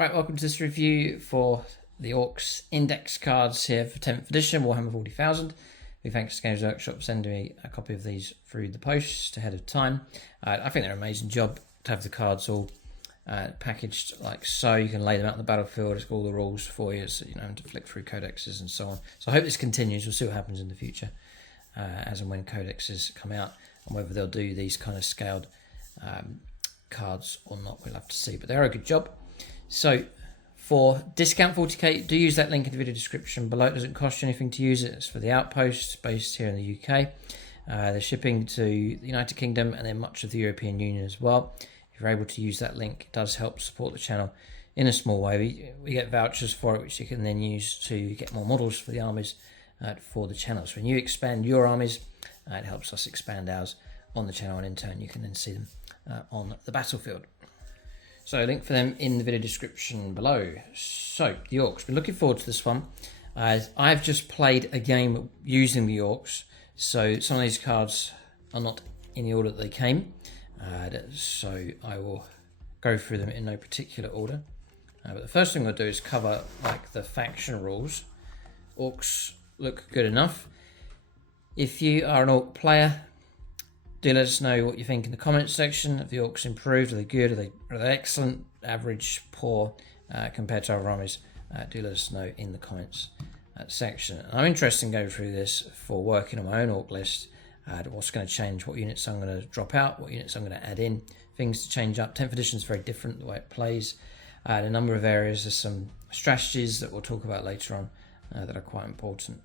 Right, welcome to this review for the ORKS index cards here for 10th edition, Warhammer 40,000. Big thanks to Games Workshop for sending me a copy of these through the post ahead of time. I think they're an amazing job to have the cards all packaged like so. You can lay them out on the battlefield, it's got all the rules for you, so you don't have to flick through codexes and so on. So I hope this continues. We'll see what happens in the future as and when codexes come out, and whether they'll do these kind of scaled cards or not, we'll have to see. But they're a good job. So for discount 40k, do use that link in the video description below. It doesn't cost you anything to use it. It's for the OUTPOST based here in the UK. They're shipping to the United Kingdom and then much of the European Union as well. If you're able to use that link, it does help support the channel in a small way. We get vouchers for it, which you can then use to get more models for the armies for the channel. So when you expand your armies, it helps us expand ours on the channel, and in turn you can then see them on the battlefield. So link for them in the video description below. So the ORKS, been looking forward to this one. I've just played a game using the ORKS, so some of these cards are not in the order that they came. So I will go through them in no particular order. But the first thing I'll do is cover like the faction rules. ORKS look good enough. If you are an ORK player, do let us know what you think in the comments section. Have the ORKS improved? Are they good? Are they excellent, average, poor compared to other armies? Do let us know in the comments section. And I'm interested in going through this for working on my own ORK list. What's going to change, what units I'm going to drop out, what units I'm going to add in, things to change up. 10th edition is very different the way it plays. In a number of areas, there's some strategies that we'll talk about later on that are quite important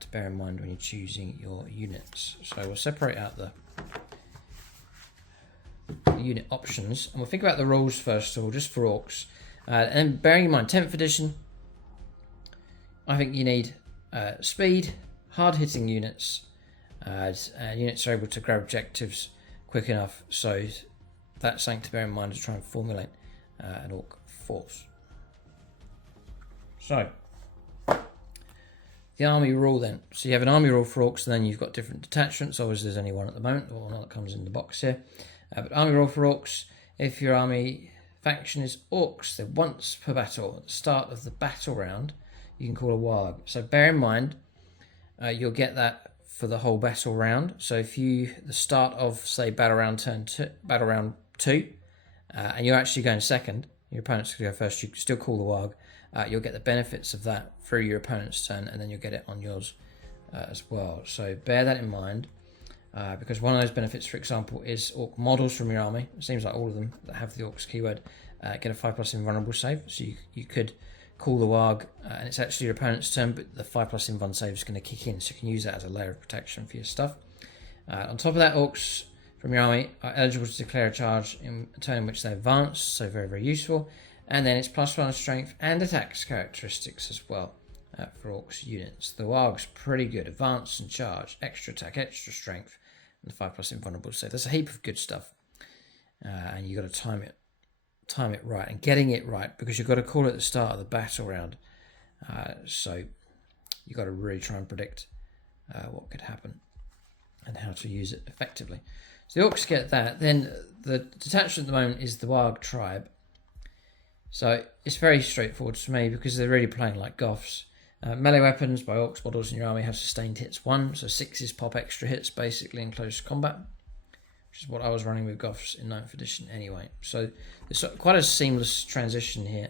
to bear in mind when you're choosing your units. So we'll separate out the unit options, and we'll think about the rules first of all, just for ORKS. And bearing in mind 10th edition, I think you need speed, hard-hitting units, and units are able to grab objectives quick enough. So that's something to bear in mind to try and formulate an ORK force. So the army rule then. So you have an army rule for ORKS, and then you've got different detachments. Obviously there's only one at the moment, or one that comes in the box here. But army rule for ORKS, if your army faction is ORKS, then once per battle, at the start of the battle round, you can call a WARG. So bear in mind, you'll get that for the whole battle round. So if the start of, say, battle round 2, and you're actually going second, your opponent's going to go first, you can still call the WARG. You'll get the benefits of that through your opponent's turn, and then you'll get it on yours as well. So bear that in mind, because one of those benefits, for example, is ORK models from your army. It seems like all of them that have the ORKS keyword get a 5+ invulnerable save. So you could call the WARG, and it's actually your opponent's turn, but the 5+ invuln save is going to kick in, so you can use that as a layer of protection for your stuff. On top of that, ORKS from your army are eligible to declare a charge in a turn in which they advance, so very, very useful. And then it's +1 strength and attacks characteristics as well for ORKS units. The WARG's pretty good. Advance and charge, extra attack, extra strength, and the 5+ invulnerable save. There's a heap of good stuff. And you've got to time it right. And getting it right, because you've got to call it at the start of the battle round. So you've got to really try and predict what could happen and how to use it effectively. So the ORKS get that. Then the detachment at the moment is the WARG tribe. So it's very straightforward to me because they're really playing like Goths. Melee weapons by ORKS models in your army have sustained hits 1, so 6s pop extra hits basically in close combat, which is what I was running with Goths in 9th edition anyway. So it's quite a seamless transition here.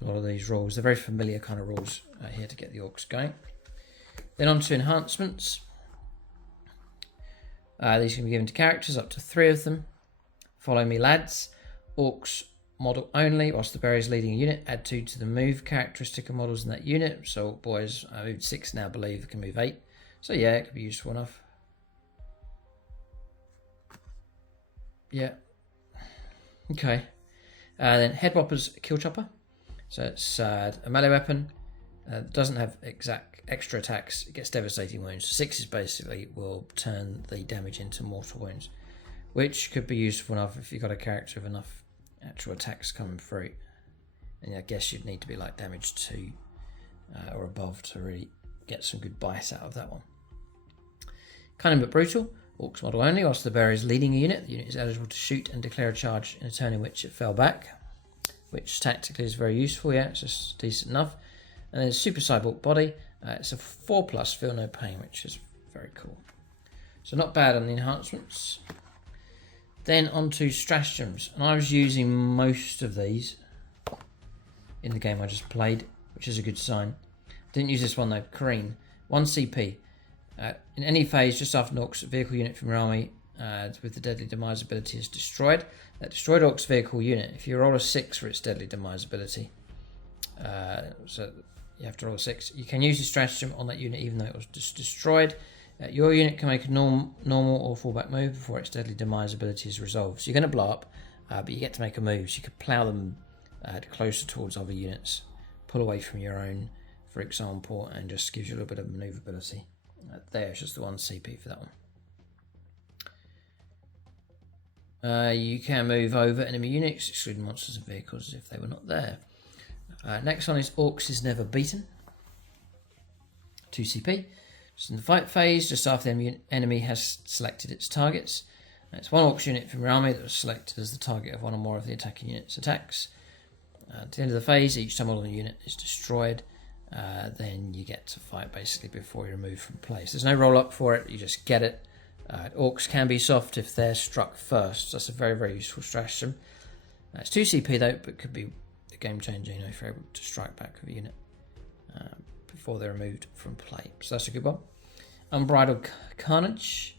A lot of these rules, they're very familiar kind of rules here to get the ORKS going. Then on to enhancements. These can be given to characters, up to 3 of them. Follow me, lads. ORKS model only, whilst the bearer is leading a unit, add 2 to the move characteristic of models in that unit. So boys, I moved 6 now, I believe can move 8. So yeah, it could be useful enough. Yeah. Okay. Then head whopper's kill chopper. So it's a melee weapon. Doesn't have exact extra attacks. It gets devastating wounds. 6s basically will turn the damage into mortal wounds, which could be useful enough if you've got a character with enough actual attacks coming through. And I guess you'd need to be like damage 2 or above to really get some good bite out of that one. Cunning but brutal. ORKS model only, whilst the bearer is leading a unit. The unit is eligible to shoot and declare a charge in a turn in which it fell back. which tactically is very useful. Yeah, it's just decent enough. And then Super Cyborg body. It's a 4+, feel no pain, which is very cool. So not bad on the enhancements. Then onto stratagems, and I was using most of these in the game I just played, which is a good sign. Didn't use this one though. Kareen, 1 CP. In any phase just after an Orcs vehicle unit from your army with the deadly demise ability is destroyed. That destroyed Orcs vehicle unit, if you roll a 6 for its deadly demise ability, so you have to roll a 6, you can use the stratagem on that unit even though it was just destroyed. Your unit can make a normal or fallback move before its deadly demise ability is resolved. So you're going to blow up, but you get to make a move. So you could plough them closer towards other units, pull away from your own, for example, and just gives you a little bit of manoeuvrability. There's just the 1 CP for that one. You can move over enemy units, excluding monsters and vehicles as if they were not there. Next one is Orcs is never beaten. 2 CP. Just in the fight phase, just after the enemy has selected its targets. It's 1 Orcs unit from your army that was selected as the target of one or more of the attacking unit's attacks. At the end of the phase, each time all of the unit is destroyed, then you get to fight basically before you're removed from place. There's no roll up for it, you just get it. Orcs can be soft if they're struck first, so that's a very, very useful stratagem. It's 2 CP though, but could be a game changer, you know, if you're able to strike back with a unit before they're removed from play. So that's a good one. Unbridled Carnage,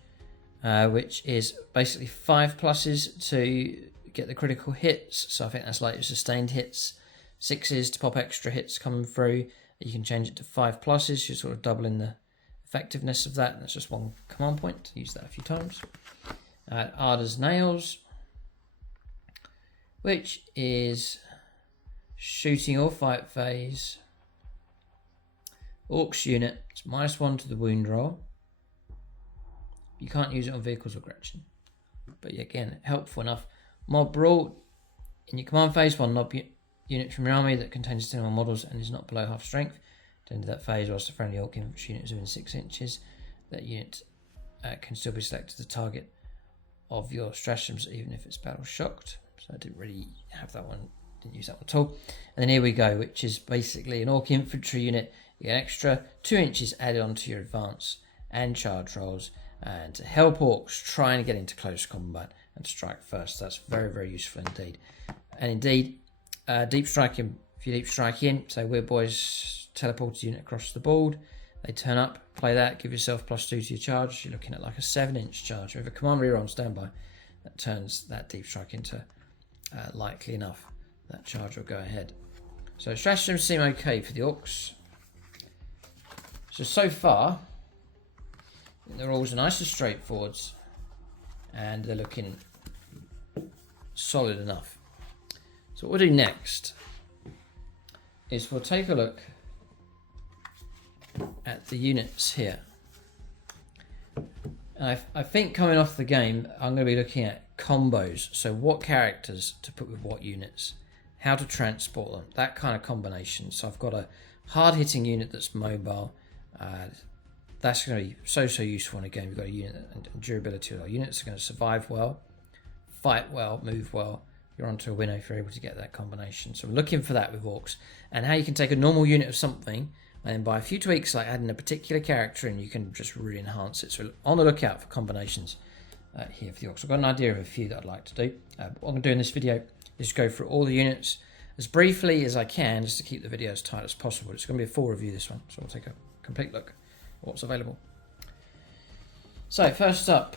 which is basically 5+ to get the critical hits. So I think that's like your sustained hits, 6s to pop extra hits coming through. You can change it to 5+. You're sort of doubling the effectiveness of that. And that's just 1 command point. Use that a few times. Arda's Nails, which is shooting or fight phase. Orcs unit, it's -1 to the wound roll. You can't use it on vehicles or Gretchen. But again, helpful enough. Mob Brawl, in your command phase, 1 mob unit from your army that contains 10 more models and is not below half strength. At the end of that phase, whilst the friendly Orc infantry unit is within 6 inches, that unit can still be selected as the target of your stratagems, even if it's battle shocked. So I didn't really have that one, didn't use that one at all. And then here we go, which is basically an Orc infantry unit. You get an extra 2 inches added onto your advance and charge rolls, and to help Orcs try and get into close combat and strike first. That's very, very useful indeed. And indeed, deep striking, if you deep strike in, so Weird Boys teleported unit across the board, they turn up, play that, give yourself +2 to your charge. You're looking at like a 7-inch charge. With a command rear on standby, that turns that deep strike into likely enough that charge will go ahead. So stratagems seem okay for the Orcs. So far, they're all nice and straightforward, and they're looking solid enough. So what we'll do next is we'll take a look at the units here. And I think coming off the game, I'm going to be looking at combos. So what characters to put with what units, how to transport them, that kind of combination. So I've got a hard-hitting unit that's mobile. That's going to be so useful in a game. You've got a unit and durability. Units are going to survive well, fight well, move well. You're onto a winner if you're able to get that combination. So we're looking for that with Orcs, and how you can take a normal unit of something and then by a few tweaks like adding a particular character and you can just really enhance it. So on the lookout for combinations here for the Orcs. I've got an idea of a few that I'd like to do. What I'm going to do in this video is go through all the units as briefly as I can, just to keep the video as tight as possible. It's going to be a full review, this one, so we'll take a complete look at what's available. So first up,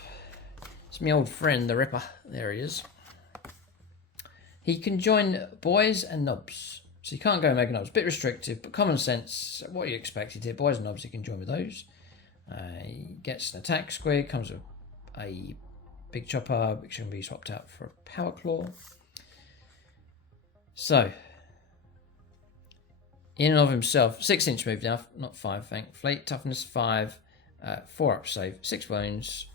it's my old friend the Ripper. There he is. He can join boys and knobs. So you can't go mega knobs. Bit restrictive, but common sense. What you expected here. Boys and knobs, you can join with those. He gets an attack squid. Comes with a big chopper, which can be swapped out for a power claw. So, in and of himself, 6-inch move now, not 5, thankfully. Toughness 5, 4 up save, 6 wounds.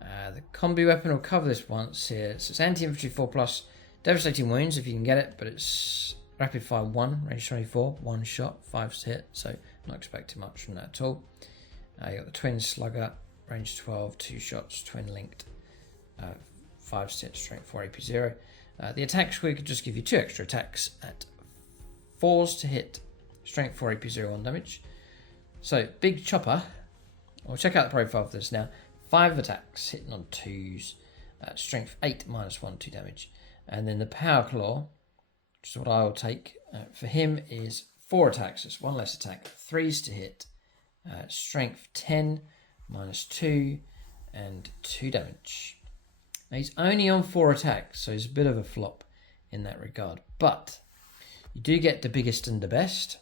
The combi weapon will cover this once here. So it's anti-infantry 4+, devastating wounds if you can get it, but it's rapid fire 1, range 24, 1 shot, 5 to hit, so not expecting much from that at all. You got the twin slugger, range 12, 2 shots, twin linked, 5 to hit, strength 4, AP 0. The attack squid could just give you 2 extra attacks at 4s to hit, strength 4, AP 0, 1 damage. So, big chopper. I'll check out the profile for this now. 5 attacks, hitting on 2s, strength 8, -1, 2 damage. And then the power claw, which is what I will take, for him is 4 attacks, it's 1 less attack, 3s to hit, strength 10, -2, and 2 damage. Now he's only on 4 attacks, so he's a bit of a flop in that regard. But you do get the biggest and the best.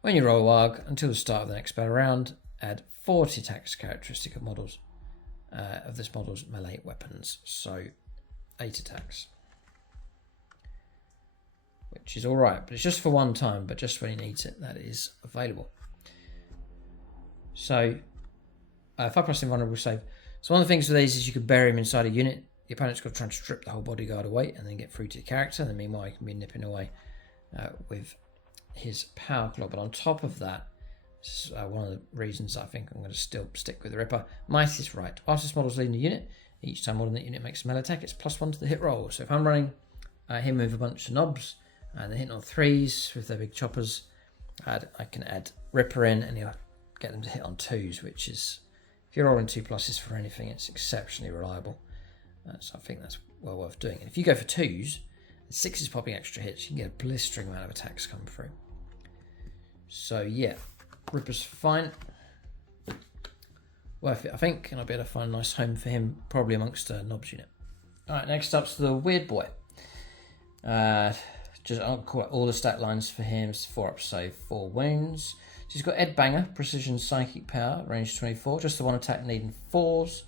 When you roll a warg, until the start of the next battle round, add 40 attacks characteristic of models of this model's melee weapons. So 8 attacks. Which is alright, but it's just for one time, but just when he needs it, that is available. So 5+ invulnerable save. So one of the things with these is you could bury him inside a unit. The opponent's got to try and strip the whole bodyguard away and then get through to the character. And then meanwhile, you can be nipping away with his power claw. But on top of that, this is one of the reasons I think I'm going to still stick with the Ripper. Might is right. Whilst this model's leading the unit, each time model in that unit makes a melee attack, it's +1 to the hit roll. So if I'm running him with a bunch of knobs and they're hitting on 3s with their big choppers, I can add Ripper in and he'll get them to hit on 2s, which is, if you're rolling 2+ for anything, it's exceptionally reliable. So I think that's well worth doing. And if you go for 2s, 6s popping extra hits, you can get a blistering amount of attacks come through. So yeah, Ripper's fine. Worth it, I think, and I'll be able to find a nice home for him, probably amongst a knobs unit. Alright, next up's the Weird Boy. I'll call out all the stat lines for him. It's 4 up save, 4 wounds. So he's got Ed Banger, Precision Psychic Power, range 24, just the 1 attack needing 4s.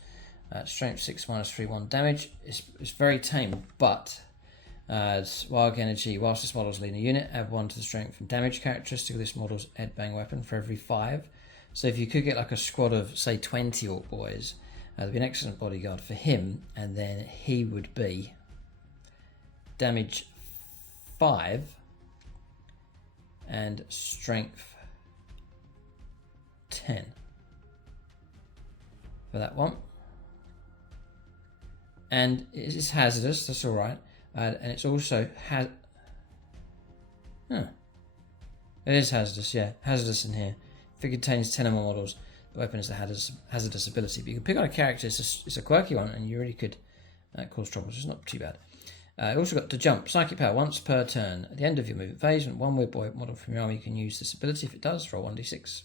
Strength 6, -3, 1 damage. It's very tame, but it's Wild Energy. Whilst this model's leading a unit, add 1 to the strength and damage characteristic of this model's Ed Bang weapon for every 5. So if you could get like a squad of, say, 20 Orc Boys, there'd be an excellent bodyguard for him, and then he would be damage 5 and strength 10 for that one. And it's hazardous, that's alright. And it's also it is hazardous, yeah. Hazardous in here. If it contains 10 or more models, the weapon has a hazardous ability. But you can pick on a character, it's a quirky one, and you really could cause trouble, so it's not too bad. Also got to jump. Psychic power once per turn. At the end of your movement phase, when one Weird Boy model from your army can use this ability. If it does, roll 1d6.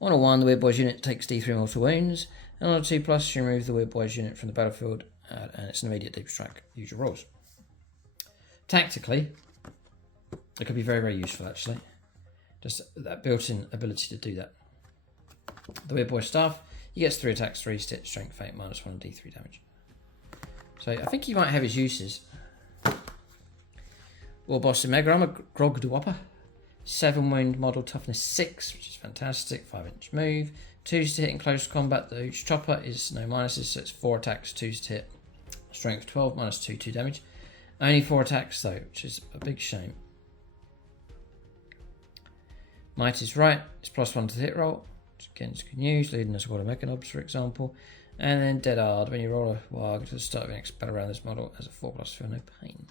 On a 1, the Weird Boy's unit takes d3 mortal wounds. And on a 2+, you remove the Weird Boy's unit from the battlefield, and it's an immediate deep strike. Use your rolls. Tactically, it could be very, very useful actually. Just that built-in ability to do that. The Weird Boy staff, he gets 3 attacks, 3 hit, strength 8, -1 d3 damage. So I think he might have his uses. War Boss in Mega Armor, Grog the Whopper. 7 wound model, toughness 6, which is fantastic. 5-inch move. 2s to hit in close combat. The Hooch Chopper is no minuses, so it's 4 attacks, 2s to hit. Strength 12, -2, 2 damage. Only 4 attacks though, which is a big shame. Might is right, it's +1 to the hit roll, which again is good news, leading a squad of Mech Guns, for example. And then Dead Hard, when you roll a warg to the start of the next battle around this model as a 4+, feel no pain.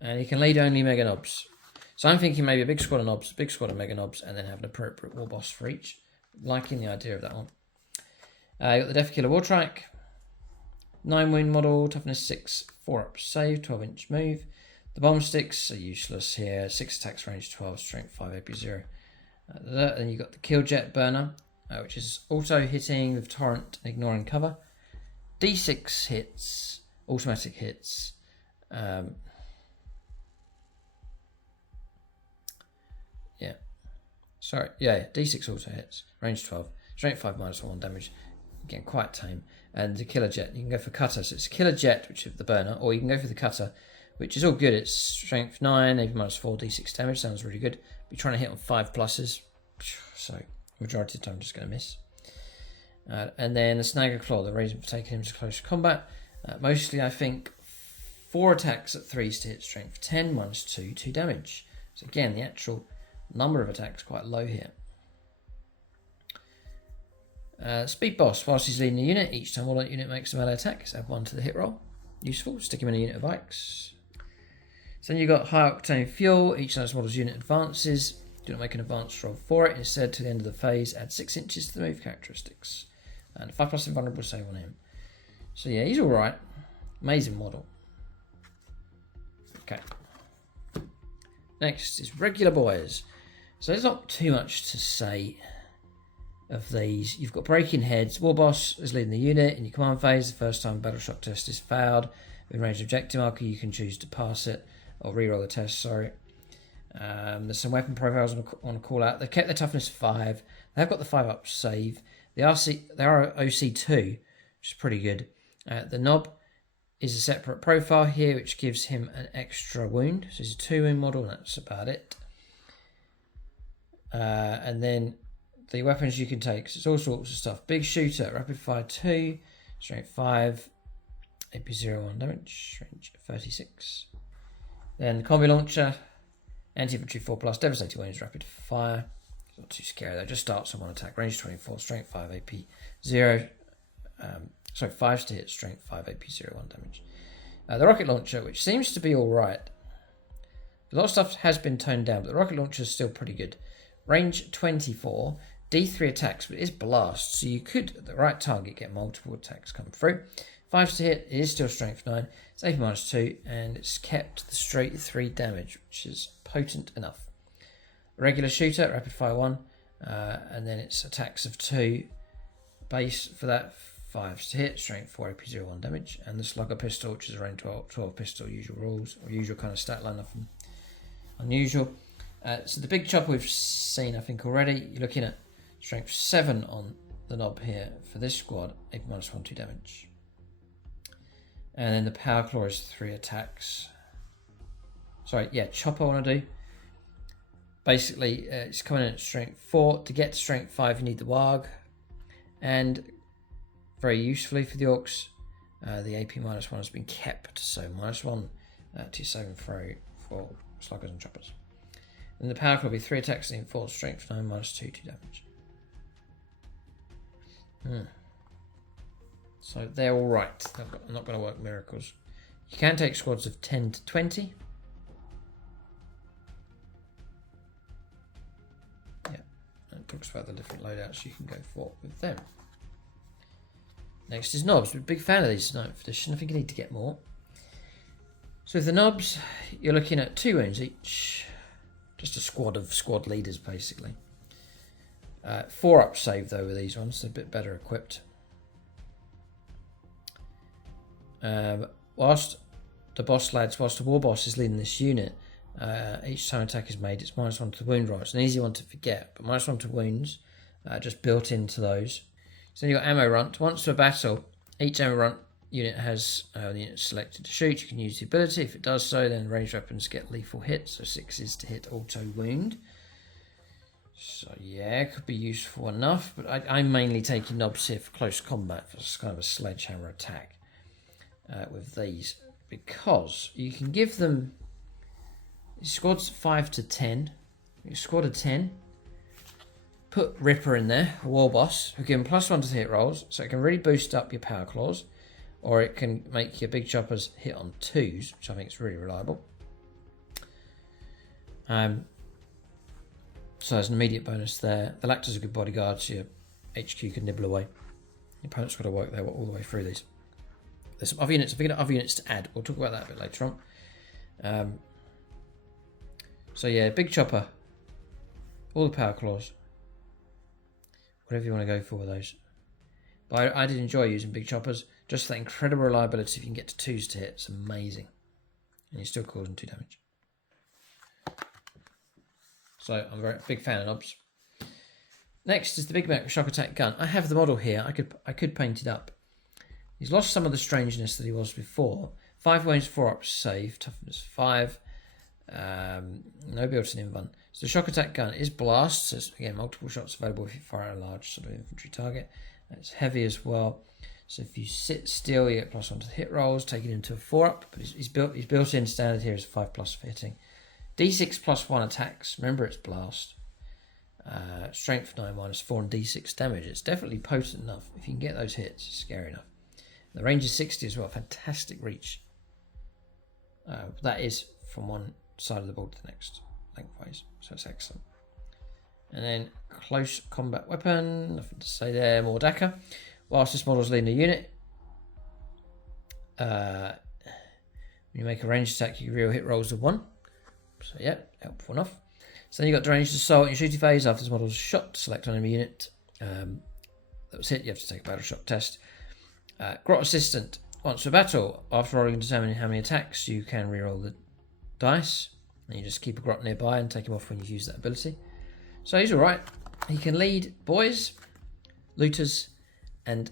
And you can lead only Mega Knobs. So I'm thinking maybe a big squad of knobs, a big squad of Mega Knobs, and then have an appropriate war boss for each. Liking the idea of that one. You got the Death Killer War Trike. 9 wound model, toughness 6, 4 up save, 12-inch move. The bomb sticks are useless here. 6 attacks, range 12, strength 5, AP 0. Then you got the Kill Jet Burner, which is auto hitting with torrent and ignoring cover. D6 hits, automatic hits. D6 auto hits, range 12, strength 5, -1 damage. Again, quite tame. And the Killer Jet, you can go for Cutter, so it's Killer Jet, which is the burner, or you can go for the Cutter, which is all good. It's strength 9, AP -4, d6 damage, sounds really good. You're trying to hit on 5+, so majority of the time I'm just going to miss. And then the Snagger Claw, the reason for taking him to close combat. Mostly, I think, 4 attacks at 3s to hit, strength 10, -2, 2 damage. So again, the actual number of attacks quite low here. Speed Boss, whilst he's leading the unit, each time all that unit makes a melee attack, so add 1 to the hit roll. Useful, stick him in a unit of Ikes. So then you've got High Octane Fuel, each time this model's unit advances, do not make an advance roll for it, instead to the end of the phase add 6 inches to the move characteristics. And 5+ invulnerable save on him. So yeah, he's alright. Amazing model. Okay. Next is Regular Boys. So there's not too much to say of these. You've got Breaking Heads. War Boss is leading the unit in your command phase. The first time battle shock test is failed. With ranged objective marker, you can choose to pass it or reroll the test. Sorry. There's some weapon profiles on a call out. They've kept their toughness 5. They have got the 5+ save. They are OC2, which is pretty good. The Knob is a separate profile here, which gives him an extra wound. So it's a 2-wound model, and that's about it. And then the weapons you can take, so it's all sorts of stuff. Big Shooter, Rapid Fire 2, Strength 5, AP 0-1 damage, range 36. Then the Combi Launcher, Anti-Infantry 4+, Devastating Wounds, Rapid Fire. It's not too scary though, just starts on 1 attack, range 24, Strength 5, AP 0. 5 to hit, Strength 5, AP 0-1 damage. The Rocket Launcher, which seems to be alright. A lot of stuff has been toned down, but the Rocket Launcher is still pretty good. Range 24, D3 attacks, but it is blast, so you could, at the right target, get multiple attacks come through. 5 to hit, it is still Strength 9, it's AP -2, and it's kept the straight 3 damage, which is potent enough. Regular Shooter, Rapid Fire 1, and then it's attacks of 2, base for that, 5 to hit, Strength 4, AP 0-1 damage, and the Slugger Pistol, which is a range 12 pistol, usual rules, or usual kind of stat line, nothing unusual. So the Big Chopper we've seen, I think, already. You're looking at Strength 7 on the Knob here for this squad, AP -1, 2 damage. And then the Power Claw is 3 attacks. Sorry, yeah, Chopper I want to do. Basically, it's coming in at Strength 4. To get to Strength 5, you need the Warg. And very usefully for the Orcs, the AP -1 has been kept, so -1 to your saving throw for Sluggers and Choppers. And the Power Claw will be 3 attacks and 4 Strength 9, -2 damage. So they're alright. They're not going to work miracles. You can take squads of 10 to 20. Yeah, and it talks about the different loadouts you can go for with them. Next is Knobs. We're a big fan of these 9th edition. I think you need to get more. So with the Knobs, you're looking at 2 wounds each. Just a squad of squad leaders, basically. 4+ save, though, with these ones. They're a bit better equipped. Whilst the War Boss is leading this unit, each time an attack is made, it's -1 to the wound roll. It's an easy one to forget, but -1 to wounds, just built into those. So then you've got Ammo Runt. Once to a battle, each Ammo Runt unit has the unit selected to shoot. You can use the ability. If it does so, then ranged weapons get lethal hit. So 6 is to hit, auto wound. So yeah, it could be useful enough. But I'm mainly taking Knobs here for close combat. For kind of a sledgehammer attack with these. Because you can give them squads 5 to 10. Squad of 10. Put Ripper in there, a War Boss, who give them +1 to hit rolls. So it can really boost up your Power Claws. Or it can make your Big Choppers hit on 2s, which I think is really reliable. So there's an immediate bonus there. They'll act as a good bodyguard, so your HQ can nibble away. Your opponent's got to work there all the way through these. There's some other units. I've got other units to add. We'll talk about that a bit later on. So yeah, Big Chopper. All the Power Claws. Whatever you want to go for with those. But I did enjoy using Big Choppers. Just for that incredible reliability, if you can get to 2s to hit, it's amazing. And you're still causing 2 damage. So I'm a very big fan of Knobs. Next is the Big Mech Shock Attack Gun. I have the model here. I could paint it up. He's lost some of the strangeness that he was before. 5 wounds, 4+ save, toughness 5. No built-in invuln. So the Shock Attack Gun is blast. So it's, again, multiple shots available if you fire at a large sort of infantry target. It's heavy as well. So if you sit still, you get +1 to the hit rolls, taking him to a 4+. But he's built in standard here is 5+ for hitting. D6 +1 attacks. Remember, it's blast. Strength 9 minus 4 and d6 damage. It's definitely potent enough. If you can get those hits, it's scary enough. The range is 60 as well. Fantastic reach. That is from one side of the board to the next, lengthwise. So it's excellent. And then close combat weapon. Nothing to say there. More Dakka. Whilst this model is leading a unit, when you make a ranged attack, you real hit rolls of 1. So yeah, helpful enough. So then you've got deranged assault in your shooting phase. After this model is shot, select an enemy unit that was hit. You have to take a battle shock test. Grot Assistant. Once for battle, after rolling and determining how many attacks, you can reroll the dice. And you just keep a Grot nearby and take him off when you've used that ability. So he's alright. He can lead boys, looters, and...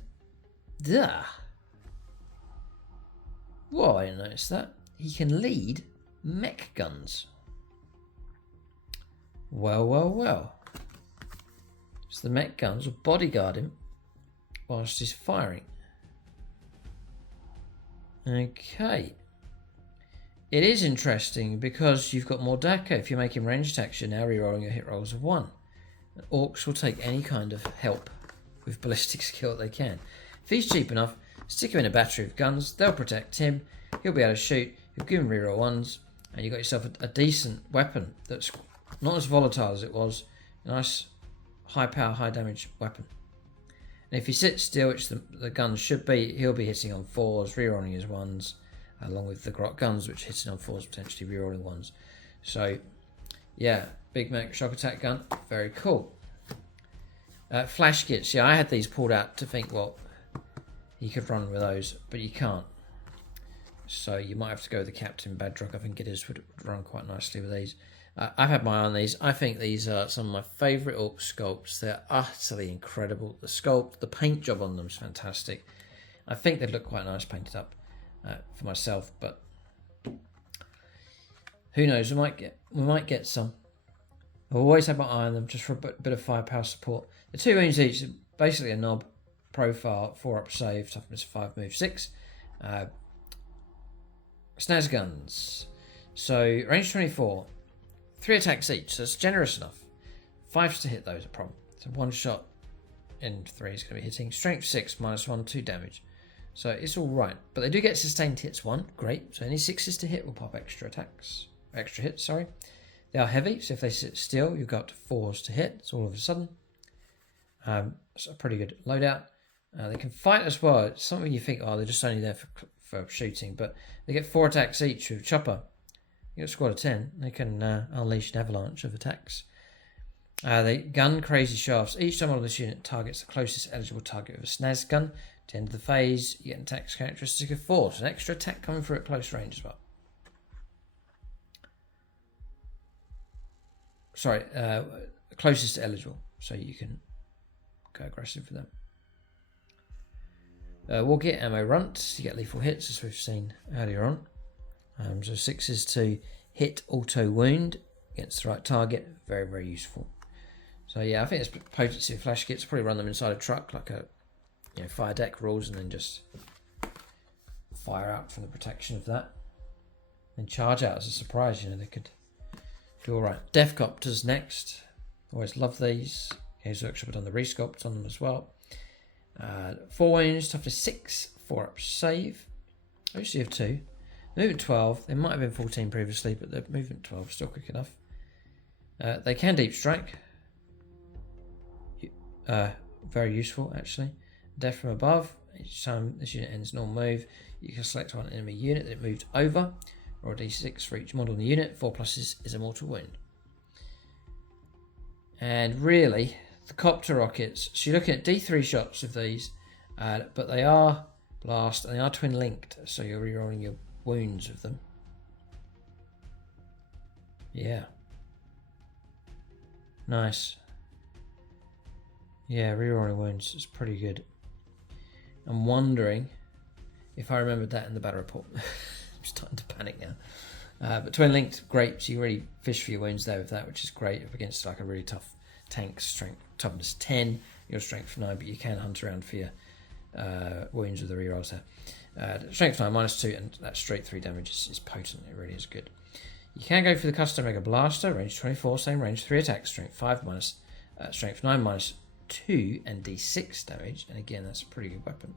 Whoa, I didn't notice that. He can lead Mech Guns. Well, well, well. So the Mech Guns will bodyguard him whilst he's firing. Okay. It is interesting because you've got more Dakka. If you're making range attacks, you're now rerolling your hit rolls of 1. And orcs will take any kind of help with ballistic skill they can. If he's cheap enough, stick him in a battery of guns. They'll protect him. He'll be able to shoot. You'll give him reroll 1s. And you've got yourself a decent weapon that's not as volatile as it was. A nice high power, high damage weapon. And if he sits still, which the guns should be, he'll be hitting on 4s, rerolling his 1s, along with the Grot Guns, which hitting on 4s, potentially rerolling 1s. So, yeah, Big Mech shock attack gun, very cool. Flash kits, yeah, I had these pulled out to think, well, you could run with those, but you can't. So you might have to go with the Captain Badrock. I think it is would run quite nicely with these. I've had my eye on these. I think these are some of my favourite orc sculpts. They're utterly incredible. The sculpt, the paint job on them is fantastic. I think they'd look quite nice painted up for myself, but who knows? We might get some. I've always had my eye on them just for a bit of firepower support. The 2 wounds each, basically a knob, profile, 4-up save, toughness 5, move 6. Snaz guns. So range 24, 3 attacks each, so it's generous enough. 5s to hit those are a problem. So 1 shot in 3 is going to be hitting. Strength 6, -1, 2 damage. So it's alright. But they do get sustained hits 1, great. So any 6s to hit will pop extra hits, sorry. They are heavy, so if they sit still, you go up to 4s to hit. It's all of a sudden. It's a pretty good loadout. They can fight as well. It's something you think, oh, they're just only there for shooting, but they get 4 attacks each with chopper. You got a squad of 10. They can unleash an avalanche of attacks. They gun crazy shafts. Each time on this unit targets the closest eligible target with a snaz gun. At the end of the phase, you get an attack characteristic of 4. So an extra attack coming through at close range as well. Sorry, closest eligible. So you can go aggressive with them. We'll get ammo runts. You get lethal hits, as we've seen earlier on. So 6s to hit auto wound against the right target. Very, very useful. So yeah, I think it's potency of flash kits. Probably run them inside a truck, like a fire deck rules, and then just fire out from the protection of that. And charge out as a surprise. They could do all right. Deathcopters next. Always love these. Games Workshop have done the resculpts on them as well. 4 wounds, toughness 6, 4-up save. I usually have 2. Movement 12. They might have been 14 previously, but the movement 12 is still quick enough. They can deep strike. Very useful, actually. Death from above. Each time this unit ends normal move, you can select one enemy unit that it moved over. Roll a d6 for each model in the unit. 4+ is a mortal wound. And really, the copter rockets. So you're looking at D3 shots of these, but they are blast and they are twin linked, so you're rerolling your wounds of them. Yeah. Nice. Yeah, rerolling wounds is pretty good. I'm wondering if I remembered that in the battle report. I'm starting to panic now. But twin linked, great. So you really fish for your wounds there with that, which is great up against like a really tough tank. Strength toughness 10, your strength 9, but you can hunt around for your wounds with the rerolls there. Strength 9 -2, and that straight 3 damage is potent. It really is good. You can go for the custom mega blaster, range 24, same range, 3 attacks, strength 5 strength 9 minus 2 and d6 damage. And again, that's a pretty good weapon.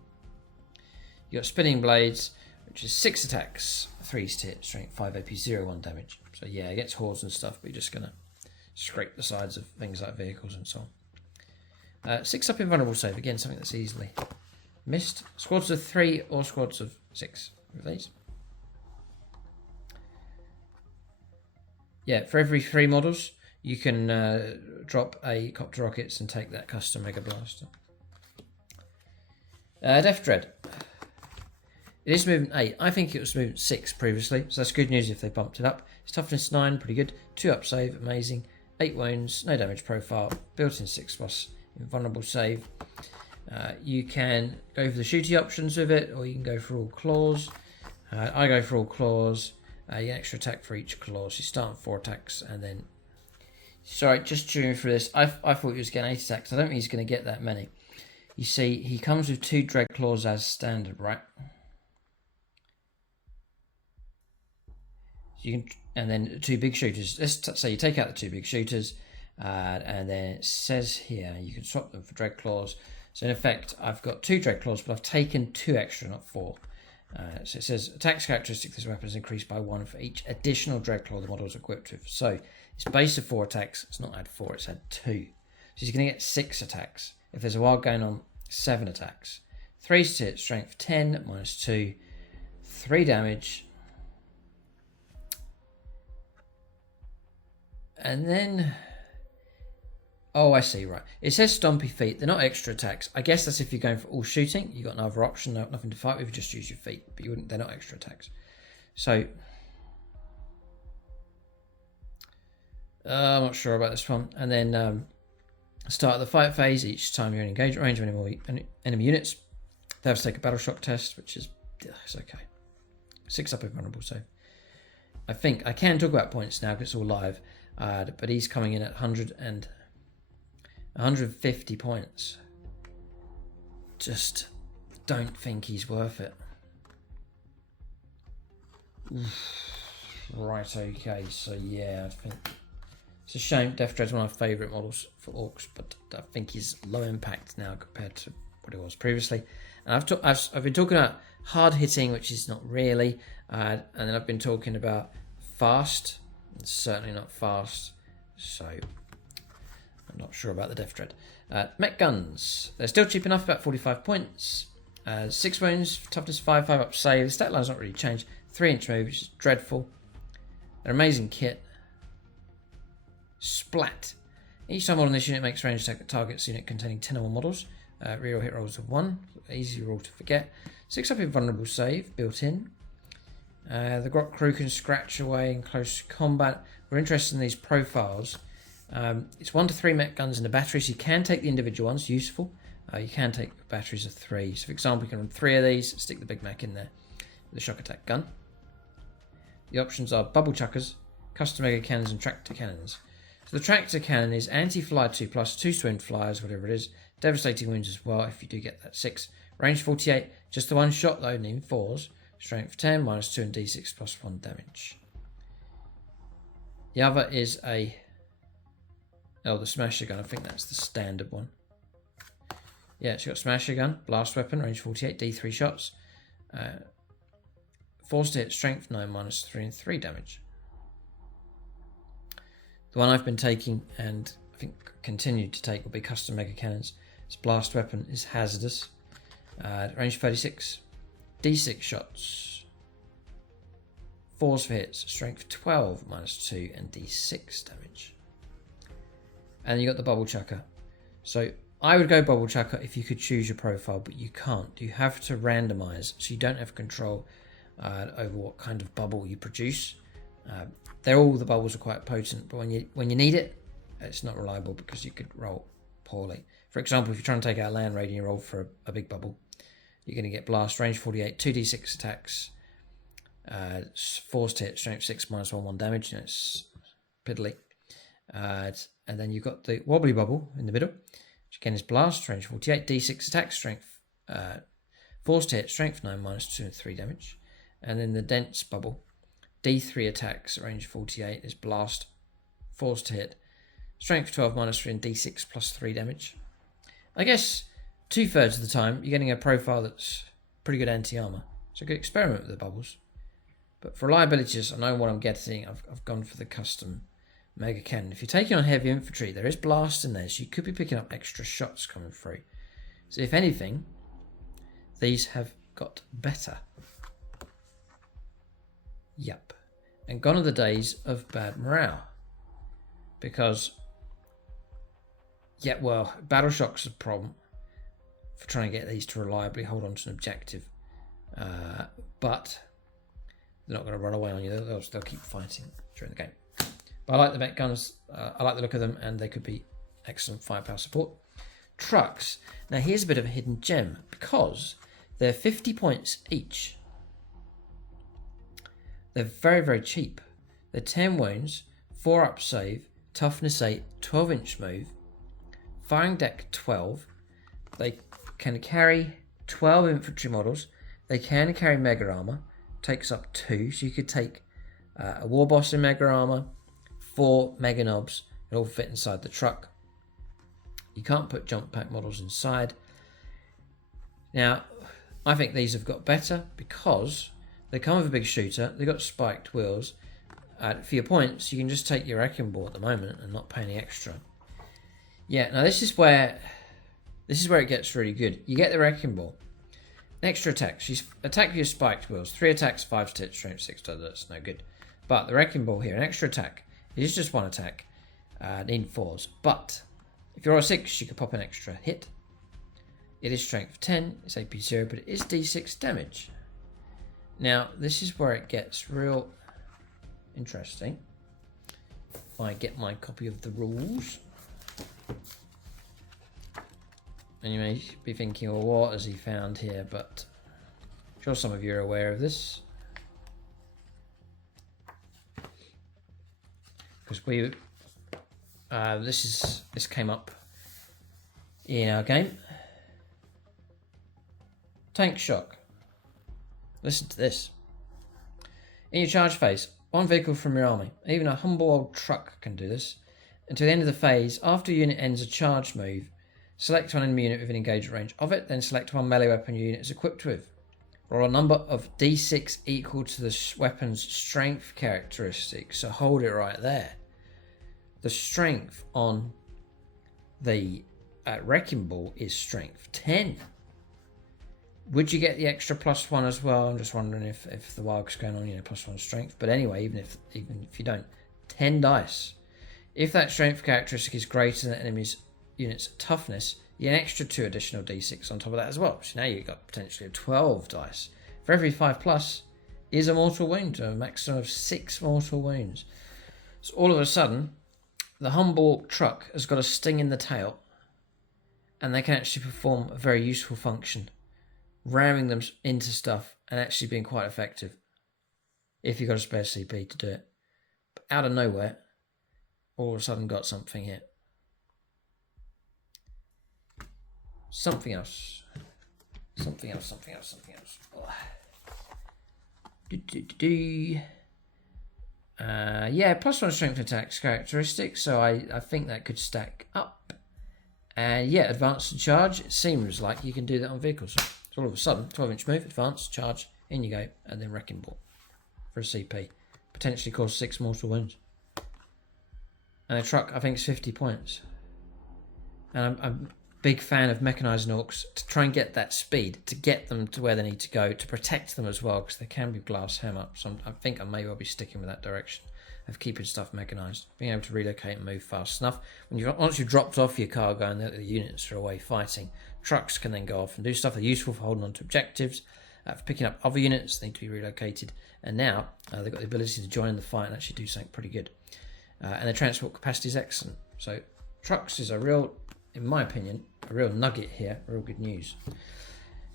You got spinning blades, which is 6 attacks, 3 to hit, strength 5 AP, 0 1 damage. So yeah, against hordes and stuff, but you're just gonna scrape the sides of things like vehicles and so on. 6 up invulnerable save, again something that's easily missed. Squads of 3 or squads of 6 with these. Yeah, for every 3 models, you can drop a copter rockets and take that custom Mega Blaster. Death Dread. It is movement 8. I think it was movement 6 previously, so that's good news if they bumped it up. It's toughness 9, pretty good. 2 up save, amazing. 8 wounds, no damage profile, built-in 6+ invulnerable save. You can go for the shooty options with it, or you can go for all claws. I go for all claws. You get extra attack for each claw, so you start on 4 attacks, and then... Sorry, just chewing through this. I thought he was getting 8 attacks. I don't think he's going to get that many. You see, he comes with 2 dread claws as standard, right? You can, and then 2 big shooters. Let's say you take out the 2 big shooters, and then it says here you can swap them for dread claws. So in effect, I've got 2 dread claws, but I've taken 2 extra, not 4. So it says attacks characteristic. This weapon is increased by 1 for each additional dread claw the model is equipped with. So it's base of 4 attacks. It's not had 4. It's had 2. So he's going to get 6 attacks. If there's a wild going on, 7 attacks. 3 to hit, strength 10 minus 2, 3 damage. And then, oh, I see, right. It says stompy feet. They're not extra attacks. I guess that's if you're going for all shooting. You've got another option, nothing to fight with. You just use your feet, but you wouldn't. They're not extra attacks. So, I'm not sure about this one. And then, start the fight phase. Each time you're in engagement range of enemy units, they have to take a battle shock test, which is, it's okay. 6 up invulnerable save. I think I can talk about points now because it's all live. But he's coming in at 150 points. Just don't think he's worth it. Right, okay, so yeah, I think it's a shame. Death Dread's one of my favourite models for Orcs, but I think he's low impact now compared to what it was previously. And I've been talking about hard hitting, which is not really, and then I've been talking about fast. It's certainly not fast, so I'm not sure about the Death Dread. Mech Guns. They're still cheap enough, about 45 points. 6 wounds, toughness 5, 5 up save. The stat line's not really changed. 3-inch move, which is dreadful. An amazing kit. Splat. Each time on this unit makes range attack at targets unit containing 10 or more models. Reroll hit rolls of 1. Easy roll to forget. 6 up invulnerable save, built in. The Grot crew can scratch away in close combat. We're interested in these profiles. It's 1 to 3 mech guns in the battery, so you can take the individual ones, useful. You can take batteries of 3. So for example, you can run 3 of these, stick the big mech in there with a shock attack gun. The options are bubble chuckers, custom mega cannons, and tractor cannons. So the tractor cannon is anti-fly 2 plus 2 swim flyers, whatever it is. Devastating wounds as well if you do get that 6. Range 48, just the 1 shot though, needing 4s. Strength 10, minus 2 and d6 plus 1 damage. The other is the Smasher Gun. I think that's the standard one. Yeah, it's got Smasher Gun, blast weapon, range 48, d3 shots. Force to hit, strength 9, minus 3 and 3 damage. The one I've been taking and I think continued to take will be custom mega cannons. Its blast weapon is hazardous. Range 36. D6 shots. 4s for hits. Strength 12, minus 2 and d6 damage. And you got the bubble chucker. So I would go bubble chucker if you could choose your profile, but you can't. You have to randomize, so you don't have control over what kind of bubble you produce. All the bubbles are quite potent, but when you need it, it's not reliable because you could roll poorly. For example, if you're trying to take out a land raid and you roll for a big bubble, you're going to get blast, range 48, 2d6 attacks, force to hit, strength 6, minus 1 damage. It's piddly. And then you've got the wobbly bubble in the middle, which again is blast, range 48, d6 attack, strength, force to hit, strength 9, minus 2 and 3 damage. And then the dense bubble, d3 attacks, range 48 is blast, force to hit, Strength 12 -3 and D6 +3 damage. I guess 2/3 of the time you're getting a profile that's pretty good anti-armor. So good experiment with the bubbles. But for reliability, I know what I'm getting. I've gone for the custom mega cannon. If you're taking on heavy infantry, there is blast in there, so you could be picking up extra shots coming through. So if anything, these have got better. Yep. And gone are the days of bad morale. Because, yeah, well, battle shock's a problem for trying to get these to reliably hold on to an objective. But they're not going to run away on you. They'll keep fighting during the game. But I like the Mech Guns. I like the look of them, and they could be excellent firepower support. Trucks. Now, here's a bit of a hidden gem, because they're 50 points each. They're very, very cheap. They're 10 wounds, 4 up save, toughness 8, 12-inch move, firing deck 12. They can carry 12 infantry models. They can carry mega armor. Takes up 2, so you could take a war boss in mega armor, 4 mega knobs. It all fit inside the truck. You can't put jump pack models inside. Now, I think these have got better because they come with a big shooter. They've got spiked wheels. For your points, you can just take your wrecking ball at the moment and not pay any extra. Yeah, now this is where it gets really good. You get the wrecking ball. Extra attack. She's attack with your spiked wheels. 3 attacks, 5 to hit, strength 6 to that's no good. But the wrecking ball here, an extra attack. It is just 1 attack. Need 4s. But if you're a 6, you could pop an extra hit. It is strength 10, it's AP 0, but it is D6 damage. Now, this is where it gets real interesting. If I get my copy of the rules. And you may be thinking, well, what has he found here? But I'm sure some of you are aware of this. Because this came up in our game. Tank shock. Listen to this. In your charge phase, 1 vehicle from your army, even a humble old truck can do this. Until the end of the phase, after a unit ends a charge move, select one enemy unit within engagement range of it, then select one melee weapon your unit is equipped with. Roll a number of D6 equal to the weapon's strength characteristic, so hold it right there. The strength on the wrecking ball is strength 10. Would you get the extra +1 as well? I'm just wondering if the wild's going on, +1 strength. But anyway, even if you don't, 10 dice. If that strength characteristic is greater than the enemy's unit's toughness, you get an extra 2 additional D6 on top of that as well. So now you've got potentially 12 dice. For every 5+ is a mortal wound, a maximum of 6 mortal wounds. So all of a sudden, the humble truck has got a sting in the tail, and they can actually perform a very useful function, ramming them into stuff and actually being quite effective if you've got a spare CP to do it. But out of nowhere, all of a sudden got something here. Something else. Oh. Yeah, +1 strength attacks characteristic, so I think that could stack up. And yeah, advance and charge, it seems like you can do that on vehicles. So all of a sudden, 12-inch move, advance, charge, in you go, and then wrecking ball for a CP. Potentially cause 6 mortal wounds. And the truck, I think, is 50 points. And I'm a big fan of mechanising orcs to try and get that speed, to get them to where they need to go, to protect them as well, because they can be glass hammer. So I think I may well be sticking with that direction of keeping stuff mechanised, being able to relocate and move fast enough. Once you've dropped off your cargo and the units are away fighting, trucks can then go off and do stuff. They're useful for holding on to objectives, for picking up other units that need to be relocated, and now they've got the ability to join in the fight and actually do something pretty good. And their transport capacity is excellent. So trucks is a real, in my opinion, a real nugget here, real good news.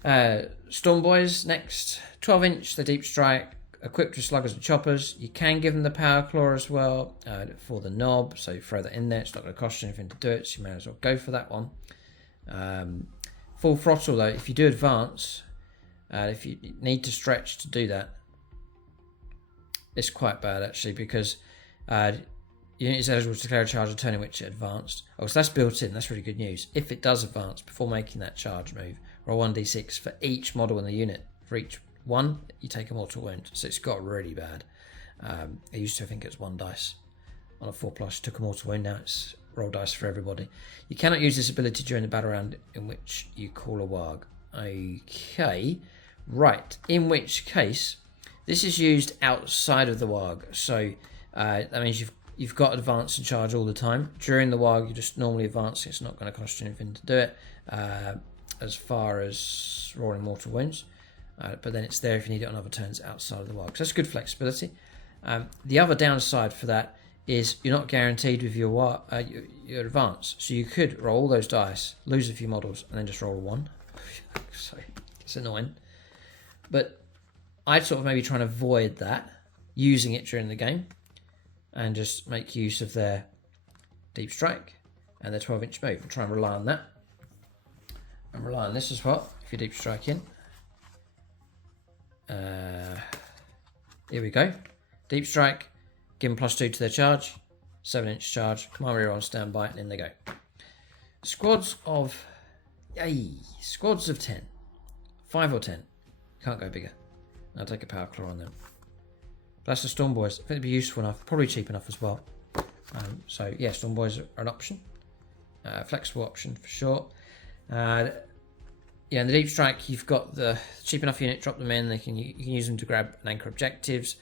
Stormboys next, 12-inch, the deep strike, equipped with sluggers and choppers. You can give them the power claw as well for the knob, so throw that in there. It's not going to cost you anything to do it, so you may as well go for that one. Full throttle though, if you do advance, if you need to stretch to do that, it's quite bad actually, because Unit is eligible to declare a charge a turn in which it advanced. Oh, so that's built in. That's really good news. If it does advance before making that charge move, roll 1d6 for each model in the unit. For each one, you take a mortal wound. So it's got really bad. I used to think it was 1 dice. On a 4+, took a mortal wound. Now it's roll dice for everybody. You cannot use this ability during the battle round in which you call a warg. Okay. Right. In which case, this is used outside of the warg. So that means you've got advance and charge all the time. During the warg, you just normally advance. It's not going to cost you anything to do it. As far as rolling mortal wounds. But then it's there if you need it on other turns outside of the warg. So that's good flexibility. The other downside for that is you're not guaranteed with your advance. So you could roll all those dice, lose a few models, and then just roll a 1. So it's annoying. But I'd sort of maybe try and avoid that, using it during the game, and just make use of their deep strike and their 12-inch move, and try and rely on that. And rely on this as well, if you're deep striking. Here we go. Deep strike, give them +2 to their charge, 7-inch charge, command rear on standby, and in they go. Squads of 10. 5 or 10. Can't go bigger. I'll take a power claw on them. That's the Stormboys. I think it'd be useful enough, probably cheap enough as well. So yeah, Stormboys are an option. Flexible option for sure. Yeah, in the deep strike, you've got the cheap enough unit, drop them in, you can use them to grab and anchor objectives.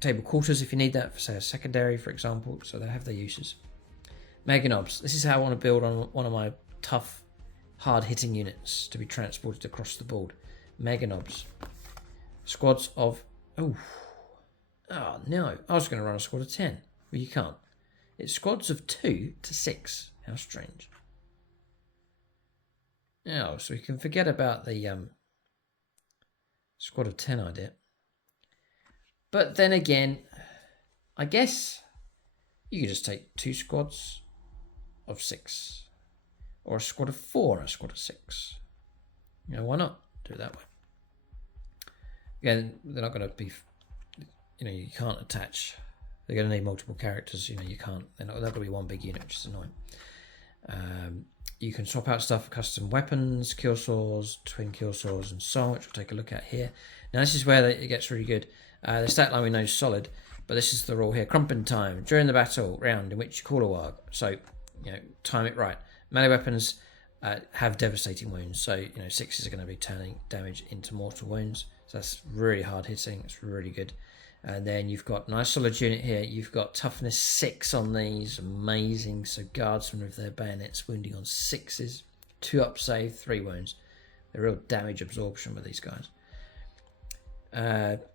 Table quarters if you need that, for say a secondary, for example, so they have their uses. Mech Guns. This is how I want to build on one of my tough, hard-hitting units to be transported across the board. Mech Guns. Squads of... Oh no, I was going to run a squad of 10. Well, you can't. It's squads of 2 to 6. How strange. Oh, so we can forget about the squad of 10 idea. But then again, I guess you could just take 2 squads of 6. Or a squad of 4 and a squad of 6. You know, why not do it that way? Again, they're not going to be... You know, you can't attach... They're going to need multiple characters. You know, you can't... They're not going to be one big unit, which is annoying. You can swap out stuff for custom weapons, kill saws, twin kill saws, and so on, which we'll take a look at here. Now, this is where it gets really good. The stat line we know is solid, but this is the rule here. Crumping time during the battle round in which you call a warg. So, you know, time it right. Melee weapons have devastating wounds, so you know 6s are going to be turning damage into mortal wounds. So that's really hard hitting. It's really good. And then you've got nice solid unit here. You've got toughness 6 on these, amazing. So guardsmen with their bayonets wounding on 6s, 2 up save, 3 wounds. They're real damage absorption with these guys.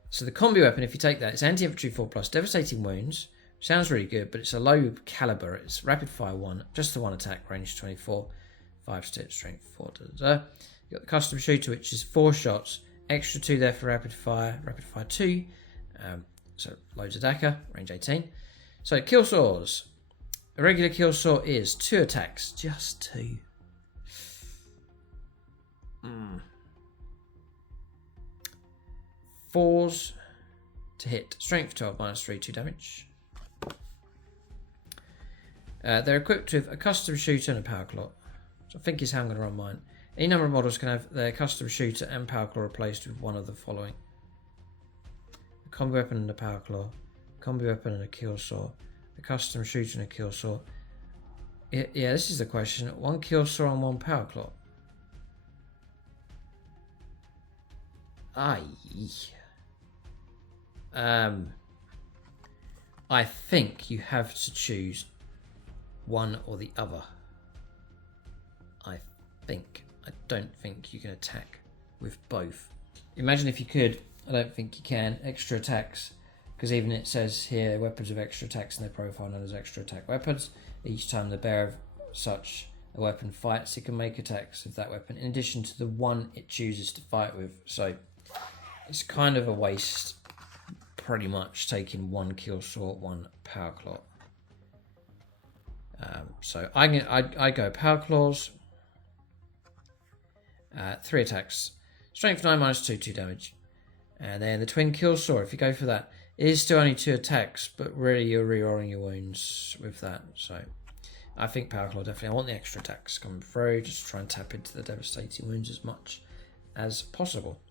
So the combi weapon, if you take that, it's anti-infantry 4+, devastating wounds. Sounds really good, but it's a low caliber. It's rapid fire 1, just the 1 attack, range 24, 5 step, strength 4. You've got the custom shooter, which is 4 shots, extra 2 there for rapid fire 2. So loads of Tactica, range 18. So kill saws. A regular kill saw is 2 attacks, just 2. 4s to hit. Strength 12 -3, 2 damage. They're equipped with a custom shooter and a power claw. So I think is how I'm going to run mine. Any number of models can have their custom shooter and power claw replaced with one of the following: a combi weapon and a power claw, a combi weapon and a kill saw, a custom shooter and a kill saw. Yeah, this is the question. 1 kill saw and 1 power claw. I think you have to choose one or the other. I don't think you can attack with both. Imagine if you could. I don't think you can. Extra attacks, because even it says here weapons of extra attacks in their profile known as extra attack weapons. Each time the bearer of such a weapon fights, it can make attacks with that weapon in addition to the one it chooses to fight with. So it's kind of a waste, pretty much, taking 1 kill saw, 1 power claw. So I go power claws, 3 attacks, strength 9 -2, 2 damage, and then the twin kill saw. If you go for that, It is still only 2 attacks, but really you're re-rolling your wounds with that. So I think Power Claw definitely. I want the extra attacks coming through. Just try and tap into the devastating wounds as much as possible.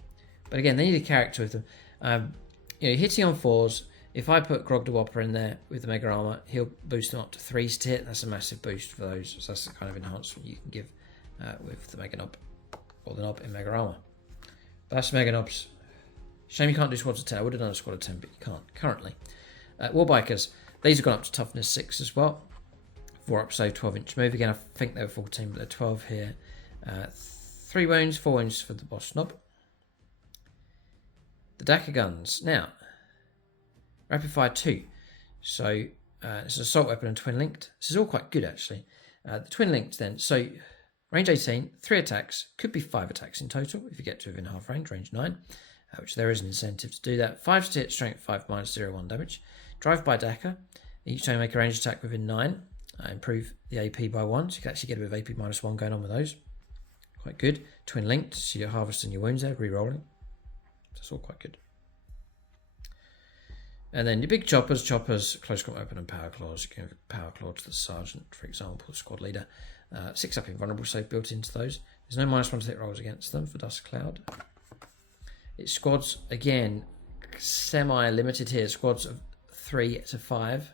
But again, they need a character with them. Hitting on 4s. If I put Grog the Whopper in there with the Mega Armor, he'll boost them up to 3s to hit. That's a massive boost for those. So that's the kind of enhancement you can give with the Mega Knob or the Knob in Mega Armor. But that's Mega Knobs. Shame you can't do squads of 10. I would have done a squad of 10, but you can't currently. Warbikers. These have gone up to toughness 6 as well. 4 up, so 12-inch move. Again, I think they were 14, but they're 12 here. 3 wounds, 4 wounds for the boss knob. The Tactica guns. Now, rapid fire 2. So it's an assault weapon and twin linked. This is all quite good actually. The twin linked then. So range 18, 3 attacks, could be 5 attacks in total if you get to within half range, range 9, which there is an incentive to do that. 5 to hit, strength 5, minus 0, 1 damage. Drive by Dakka. Each time you make a ranged attack within 9, improve the AP by 1. So you can actually get a bit of AP minus 1 going on with those. Quite good. Twin linked, so you're harvesting your wounds there, re-rolling. That's all quite good. And then your big choppers, close combat weapon and power claws. You can give power claw to the sergeant, for example, the squad leader. 6 up invulnerable save built into those. There's no minus 1 to hit rolls against them for Dust Cloud. It's squads, again, semi-limited here. Squads of 3 to 5.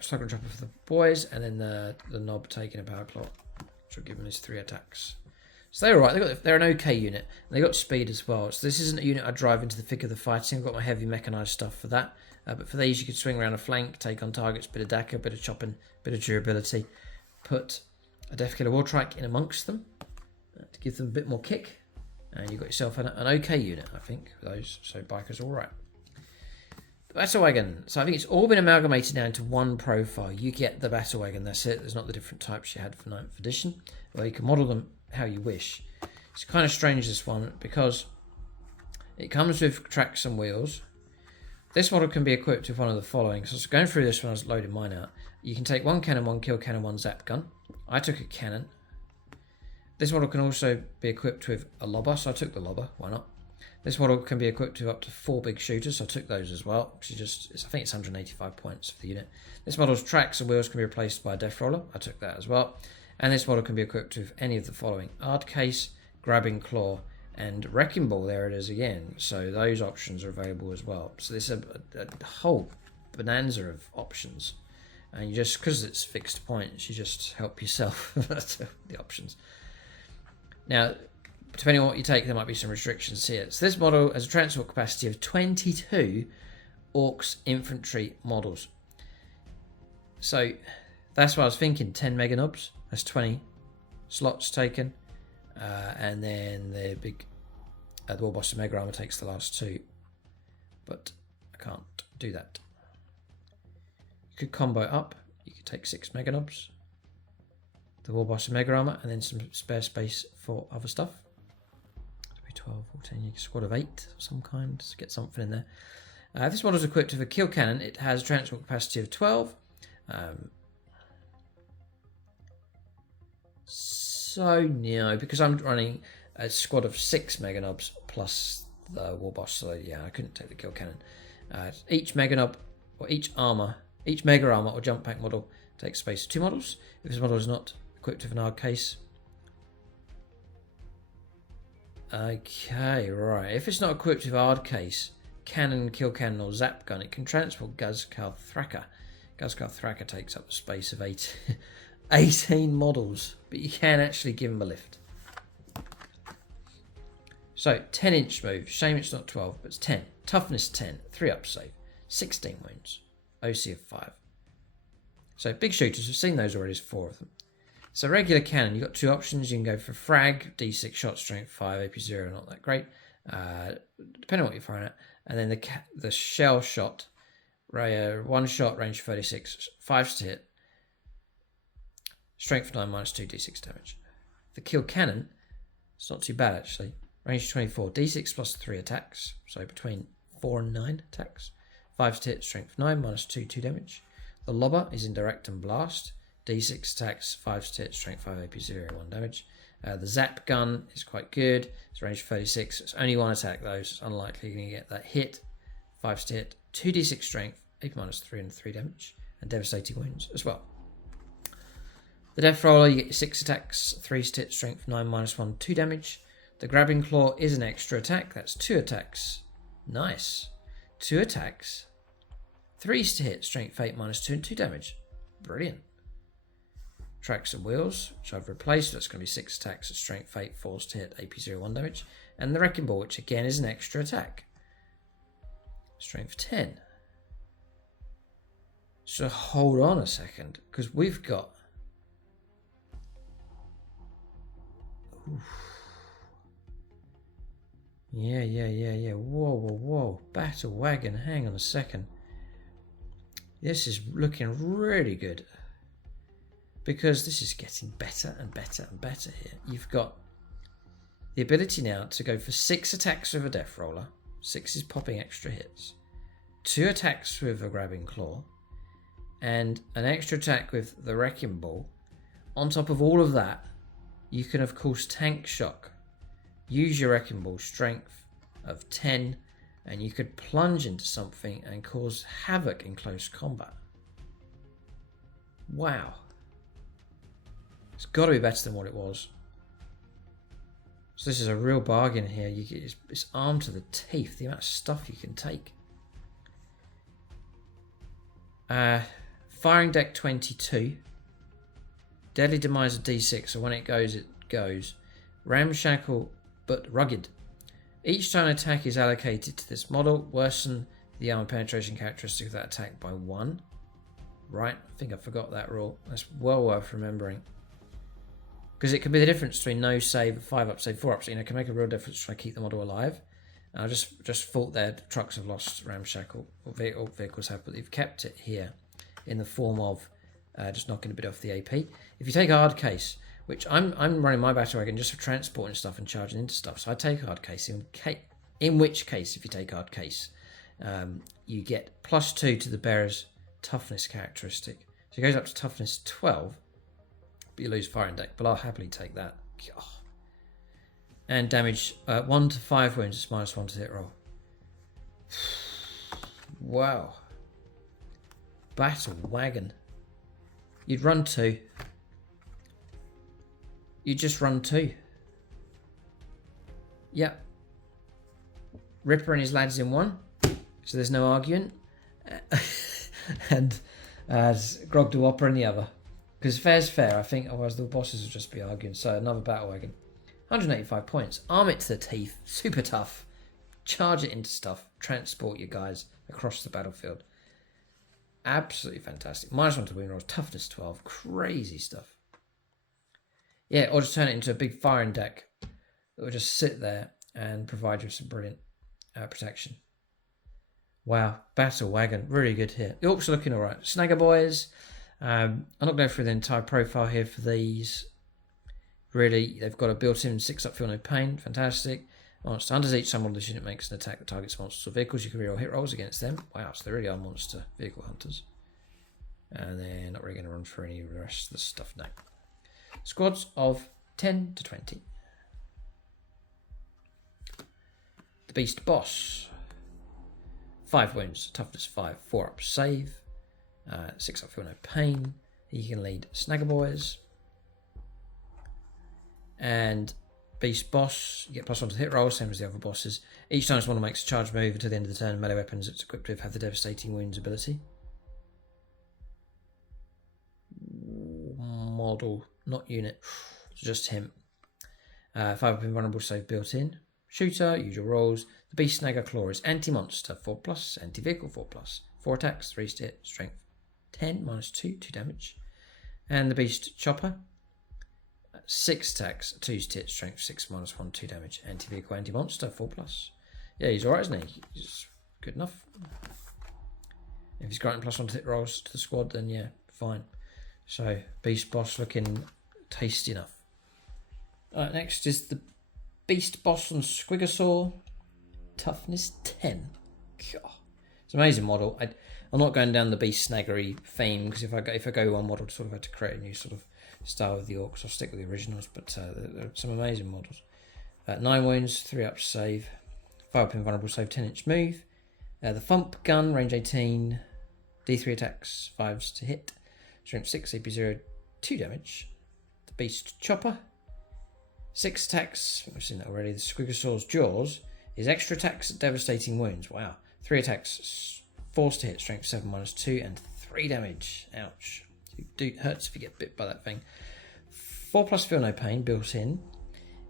Slug and chopper for the boys, and then the knob taking a power claw, which will give them his 3 attacks. So they're alright. They're an okay unit. And they got speed as well. So this isn't a unit I drive into the thick of the fighting. I've got my heavy mechanised stuff for that. But for these, you could swing around a flank, take on targets, bit of Dakka, bit of chopping, bit of durability. Put a Death Killer Wartrike in amongst them to give them a bit more kick. And you've got yourself an okay unit, I think, for those. So bikers are alright. Battle Wagon. So I think it's all been amalgamated now into one profile. You get the Battle Wagon, that's it. There's not the different types you had for 9th edition. Well, you can model them how you wish. It's kind of strange, this one, because it comes with tracks and wheels. This model can be equipped with one of the following. So going through this when I was loading mine out. You can take 1 cannon, 1 kill cannon, 1 zap gun. I took a cannon. This model can also be equipped with a lobber, so I took the lobber. Why not? This model can be equipped with up to 4 big shooters, so I took those as well. I think it's 185 points for the unit. This model's tracks and wheels can be replaced by a Death Roller. I took that as well. And this model can be equipped with any of the following: Ard Case, Grabbing Claw, and Wrecking Ball. There it is again. So those options are available as well. So this is a whole bonanza of options. And you just, because it's fixed points, you just help yourself to the options. Now, depending on what you take, there might be some restrictions here. So this model has a transport capacity of 22 Orcs infantry models. So that's what I was thinking. 10 mega knobs. That's 20 slots taken. And then the big the Warboss Mega Armor takes the last 2. But I can't do that. You could combo up. You could take 6 mega knobs, the Warboss Mega Armor, and then some spare space for other stuff. 12, 14, you can squad of 8 of some kind to get something in there. This model is equipped with a kill cannon. It has a transport capacity of 12. Because I'm running a squad of 6 mega knobs plus the Warboss, so yeah, I couldn't take the kill cannon. Each mega knob or each mega armor or jump pack model takes space of 2 models. If this model is not equipped with an Ard Case. Okay, right. If it's not equipped with Ard Case, Cannon, Kill Cannon, or Zap Gun, it can transport Guzkar Thraka. Guzkar Thraka takes up the space of 18 models, but you can actually give them a lift. So, 10-inch move. Shame it's not 12, but it's 10. Toughness 10. 3 up save. 16 wounds. OC of 5. So, big shooters, we've seen those already, there's 4 of them. So regular cannon, you've got 2 options. You can go for frag, D6 shot, strength 5, AP 0, not that great, depending on what you're firing at. And then the shell shot, 1 shot, range 36, 5 to hit, strength 9, minus 2, D6 damage. The kill cannon, it's not too bad actually. Range 24, D6 plus 3 attacks, so between 4 and 9 attacks. 5 to hit, strength 9, minus 2, 2 damage. The lobber is indirect and blast. D6 attacks, 5 to hit, strength 5, AP 0, 1 damage. The Zap gun is quite good. It's range 36. It's only one attack though, so it's unlikely you're going to get that hit. 5 to hit, 2d6 strength, AP -3 and 3 damage, and devastating wounds as well. The Death Roller, you get 6 attacks, 3 to hit, strength 9 -1, 2 damage. The Grabbing Claw is an extra attack. That's 2 attacks. Nice. 2 attacks. 3 to hit, strength 8 -2 and 2 damage. Brilliant. Tracks and Wheels, which I've replaced. That's going to be 6 attacks at strength 8, 4 to hit, AP 0, 1 damage. And the Wrecking Ball, which again is an extra attack. Strength 10. So hold on a second, because we've got... Oof. Yeah. Whoa. Battle Wagon, hang on a second. This is looking really good. Because this is getting better and better and better here. You've got the ability now to go for 6 attacks with a Death Roller. 6 is popping extra hits. 2 attacks with a Grabbing Claw. And an extra attack with the Wrecking Ball. On top of all of that, you can of course Tank Shock. Use your Wrecking Ball strength of 10. And you could plunge into something and cause havoc in close combat. Wow. It's got to be better than what it was. So this is a real bargain here. You get it's armed to the teeth. The amount of stuff you can take. Firing deck 22. Deadly Demise of D6. So when it goes, it goes. Ramshackle but rugged. Each time an attack is allocated to this model, worsen the armor penetration characteristic of that attack by 1. Right, I think I forgot that rule. That's well worth remembering. Because it can be the difference between no save, 5 up save, 4 up save. You know, it can make a real difference trying to keep the model alive. And I just thought that trucks have lost Ramshackle, or vehicles have, but they've kept it here in the form of just knocking a bit off the AP. If you take a hard case, which I'm running my battle wagon just for transporting stuff and charging into stuff, so I take a hard case. In which case, if you take a hard case, you get +2 to the bearer's toughness characteristic. So it goes up to toughness 12. But you lose firing deck, but I'll happily take that. Oh. And damage 1 to 5 wounds, it's -1 to hit roll. Wow. Battle Wagon. You'd run 2. You'd just run 2. Yep. Ripper and his lads in 1, so there's no arguing. And Grog the Whopper in the other. Because fair's fair, I think, otherwise the bosses would just be arguing. So another battle wagon. 185 points. Arm it to the teeth. Super tough. Charge it into stuff. Transport your guys across the battlefield. Absolutely fantastic. -1 to wound rolls. Toughness 12. Crazy stuff. Yeah, or just turn it into a big firing deck that will just sit there and provide you with some brilliant protection. Wow. Battle Wagon. Really good here. The Orcs are looking alright. Snagger Boys. I'm not going through the entire profile here for these. Really, they've got a built-in 6 up, feel no pain. Fantastic. Monster hunters. Each time one of this unit makes an attack that targets monsters or vehicles, you can reroll hit rolls against them. Wow, so they really are monster vehicle hunters. And they're not really going to run for any of the rest of the stuff now. Squads of 10 to 20. The Beast Boss. 5 wounds, toughness 5, 4 up save. 6 up, feel no pain. He can lead Snagger Boys. And Beast Boss, you get +1 to hit roll, same as the other bosses. Each time someone makes a charge move until the end of the turn, melee weapons it's equipped with have the devastating wounds ability. Model, not unit, just him. 5 up invulnerable save built in. Shooter, usual rolls. The Beast Snagger Claw is anti-monster 4+, anti-vehicle 4+. 4 attacks, 3 to hit, strength 10, -2, 2 damage. And the Beast Chopper, 6 attacks, 2 to hit, strength 6, -1, 2 damage. Anti-vehicle, anti-monster 4+. Yeah, he's alright, isn't he? He's good enough. If he's granting +1 to hit rolls to the squad, then yeah, fine. So, Beast Boss looking tasty enough. Alright, next is the Beast Boss on Squigosaur. Toughness 10. God. It's an amazing model. I'm not going down the beast snaggery theme, because if I go one model, sort of had to create a new sort of style with the orcs. I'll stick with the originals, but there are some amazing models. 9 wounds, 3 up save, 5 up invulnerable save, 10-inch move. The Thump gun, range 18, D3 attacks, 5s to hit, strength 6, AP 0, 2 damage. The Beast Chopper, 6 attacks, we've seen that already. The Squigosaw's Jaws is extra attacks, devastating wounds. Wow. 3 attacks, force to hit, strength 7 -2, and 3 damage. Ouch. It hurts if you get bit by that thing. 4+ feel no pain built in.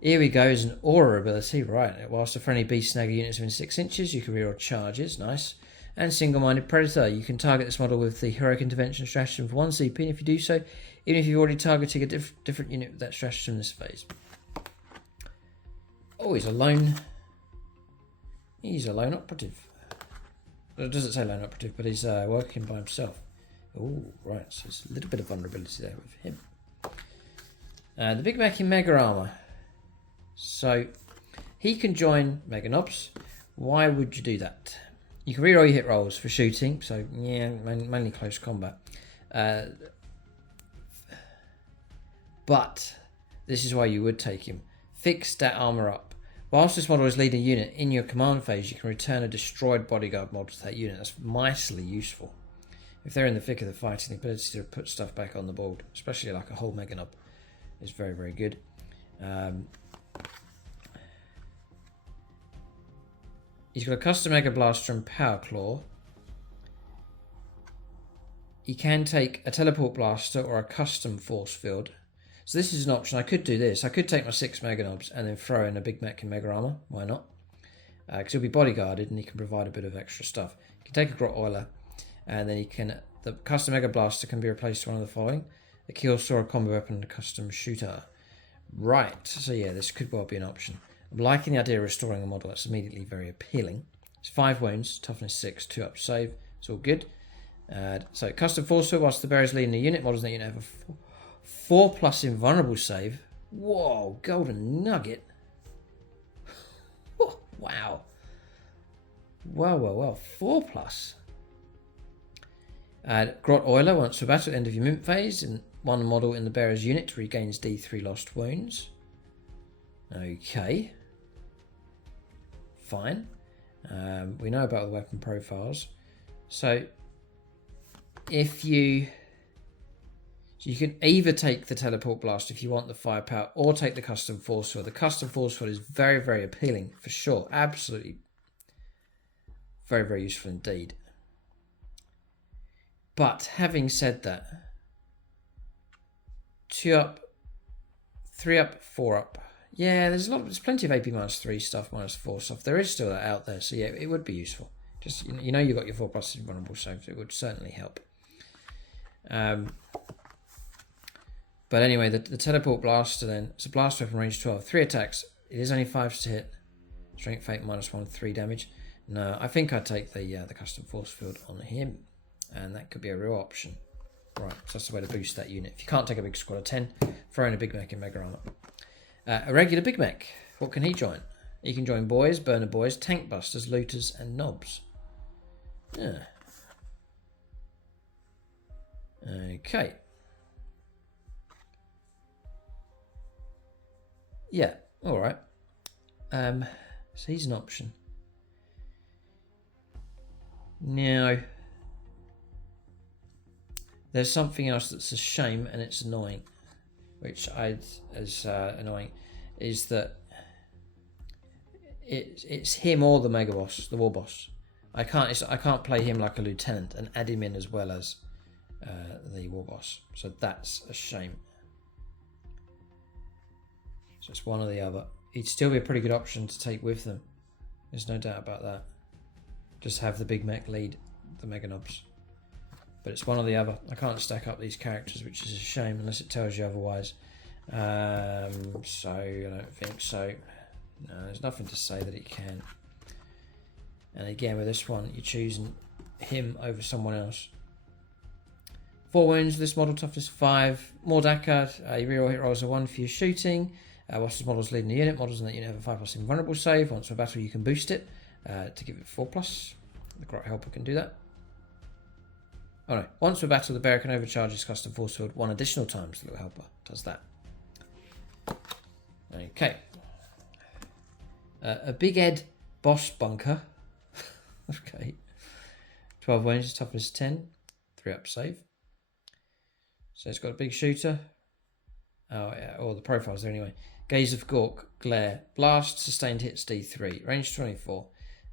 Here we go, is an aura ability, right. Whilst a friendly beast snagger unit is within 6 inches, you can reroll charges, nice. And single-minded predator, you can target this model with the heroic intervention stratagem for 1 CP, and if you do so, even if you've already targeted a different unit with that stratagem this phase. Oh, he's a lone operative. Well, it doesn't say lone operative, but he's working by himself. Oh, right, so there's a little bit of vulnerability there with him. The Big Mech in Mega Armor. So, he can join Mega Knobs. Why would you do that? You can reroll your hit rolls for shooting, so yeah, mainly close combat. But, this is why you would take him. Fix that armor up. Whilst this model is leading a unit, in your command phase, you can return a destroyed bodyguard model to that unit. That's mightily useful. If they're in the thick of the fighting, the ability to put stuff back on the board, especially like a whole Mega Knob, is very, very good. He's got a custom Mega Blaster and Power Claw. He can take a Teleport Blaster or a custom Force Field. So this is an option. I could do this. I could take my 6 Mega Knobs and then throw in a Big Mech in Mega Armor. Why not? Because he'll be bodyguarded and he can provide a bit of extra stuff. He can take a Grot Oiler, and then the custom Mega Blaster can be replaced with one of the following: a Kill Saw, a combo weapon, and a custom shooter. Right, so yeah, this could well be an option. I'm liking the idea of restoring a model. That's immediately very appealing. It's 5 wounds, toughness 6, 2 up save. It's all good. So custom force field, whilst the bearer's leading the unit, models in that unit have a 4+ invulnerable save. Whoa, golden nugget. Wow. Well, 4+. Grot Oiler, once per battle at the end of your mint phase, and one model in the bearer's unit regains D3 lost wounds. Okay. Fine. We know about the weapon profiles. So you can either take the Teleport Blast if you want the firepower, or take the custom force field. The custom force field is very, very appealing for sure. Absolutely very, very useful indeed. But having said that, 2 up, 3 up, 4 up. Yeah, there's plenty of AP -3 stuff, -4 stuff. There is still that out there, so yeah, it would be useful. Just, you know, you've got your 4+ invulnerable saves. It would certainly help. But anyway, the Teleport Blaster then, it's a blast weapon, range 12, 3 attacks. It is only 5 to hit. Strength 8 -1, 3 damage. No, I think I'd take the custom force field on him, and that could be a real option. Right, so that's the way to boost that unit. If you can't take a big squad of 10, throw in a Big Mech in Mega Armor. A regular Big Mech, what can he join? He can join Boys, Burner Boys, Tank Busters, Looters, and Knobs. Yeah. Okay. Yeah, alright. So he's an option. Now, there's something else that's a shame, and it's annoying, which annoying, is that it's him or the Mega Boss, the War Boss. I can't play him like a lieutenant and add him in as well as the War Boss. So that's a shame. So it's one or the other. He'd still be a pretty good option to take with them. There's no doubt about that. Just have the Big Mech lead the Mega Knobs. But it's one or the other. I can't stack up these characters, which is a shame unless it tells you otherwise. So I don't think so. No, there's nothing to say that it can. And again, with this one, you're choosing him over someone else. 4 wounds, this model, toughness 5. More Dakar, your reroll hit rolls are 1 for your shooting. Whilst this model's leading the unit, models in that unit have a 5+ invulnerable save. Once per battle, you can boost it to give it 4+. The Grot Helper can do that. Oh no, once per battle, the bearer can overcharge his custom force field 1 additional times. The little helper does that. Okay. A Big Ed Boss Bunker. Okay. 12 wounds, toughness 10. 3 up save. So it's got a big shooter. Oh yeah, or the profiles there anyway. Gaze of Gork, Glare, Blast, Sustained Hits D3, Range 24,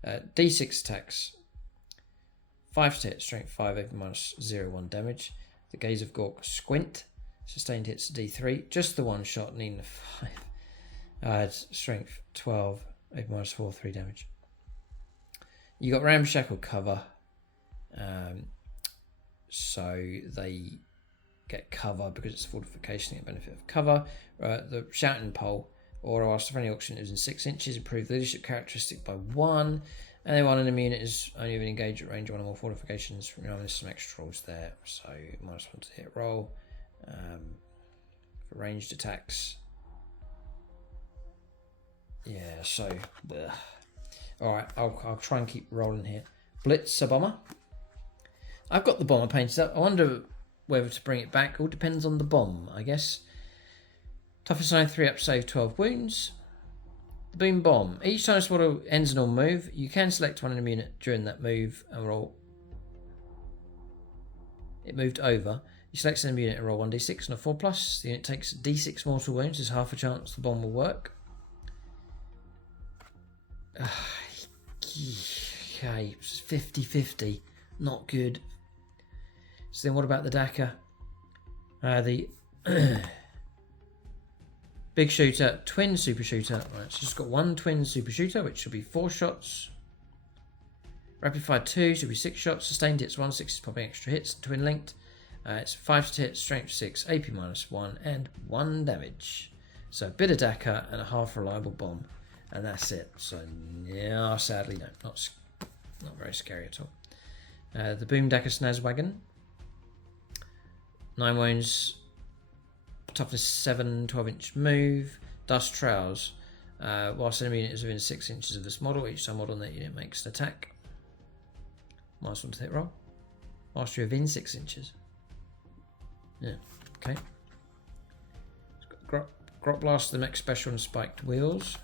D6 attacks, 5 to hit, Strength 5, AP minus 0, 1 damage. The Gaze of Gork, Squint, Sustained Hits D3, just the one shot, needing a 5. I had Strength 12, AP minus 4, 3 damage. You got Ramshackle cover, so they get cover because it's fortification and benefit of cover. The Shouting Pole, or after any auction is in 6 inches, improve the leadership characteristic by 1, and then 1 enemy unit is only been engaged at range 1 or more fortifications. There's some extra rolls there, so minus 1 to hit roll. For ranged attacks, yeah. So, all right, I'll try and keep rolling here. Blitz a bomber. I've got the bomber painted up. I wonder whether to bring it back. All depends on the bomb, I guess. Toughness 9, 3 up, save 12 wounds. The Boom Bomb. Each time this model ends a normal move, you can select one enemy unit during that move and roll. It moved over. You select an enemy unit and roll 1d6 and a 4+. The unit takes d6 mortal wounds. There's half a chance the bomb will work. Okay, it's 50-50. Not good. So then what about the Dakar? The big shooter, twin super shooter. Right, so it's got 1 twin super shooter, which should be 4 shots. Rapid fire 2 should be 6 shots. Sustained hits 1, 6 is popping extra hits. Twin linked. It's 5 to hit, strength 6, AP minus 1, and 1 damage. So a bit of Dakar and a half reliable bomb, and that's it. So yeah, sadly no, not very scary at all. The Boom Dakar Snazwagon. 9 wounds, toughness 7, 12-inch move, dust trails. Whilst enemy unit is within 6 inches of this model, each time model on that unit makes an attack. Minus 1 to hit roll. Whilst you're within 6 inches. Yeah, okay. It's got Grot Blaster, the Mech Special, and Spiked Wheels.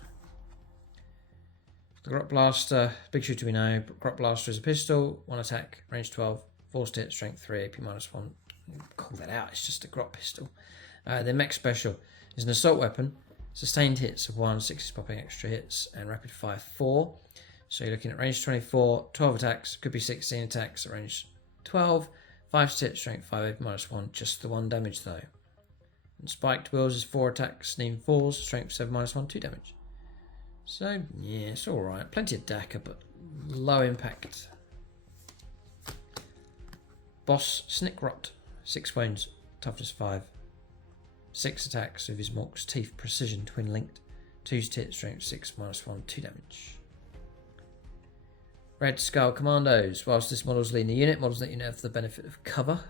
The Grot Blaster, big shooter we know. Grot Blaster is a pistol, 1 attack, range 12, force to hit, strength 3, AP minus 1. Call that out, it's just a Grot pistol. The Mech Special is an assault weapon, sustained hits of 1, 6 is popping extra hits, and rapid fire 4. So you're looking at range 24, 12 attacks, could be 16 attacks at range 12, 5 to hit, strength 5, AP minus 1, just the 1 damage though. And Spiked Wheels is 4 attacks, needing 4s, strength 7 minus 1, 2 damage. So yeah, it's alright. Plenty of Dakar, but low impact. Boss Snickrot, 6 wounds, toughness 5. 6 attacks with his Mork's Teeth Precision Twin Linked. 2 to hit, strength 6, minus 1, 2 damage. Red Skull Commandos. Whilst this model's leading the unit, models that unit have the benefit of cover.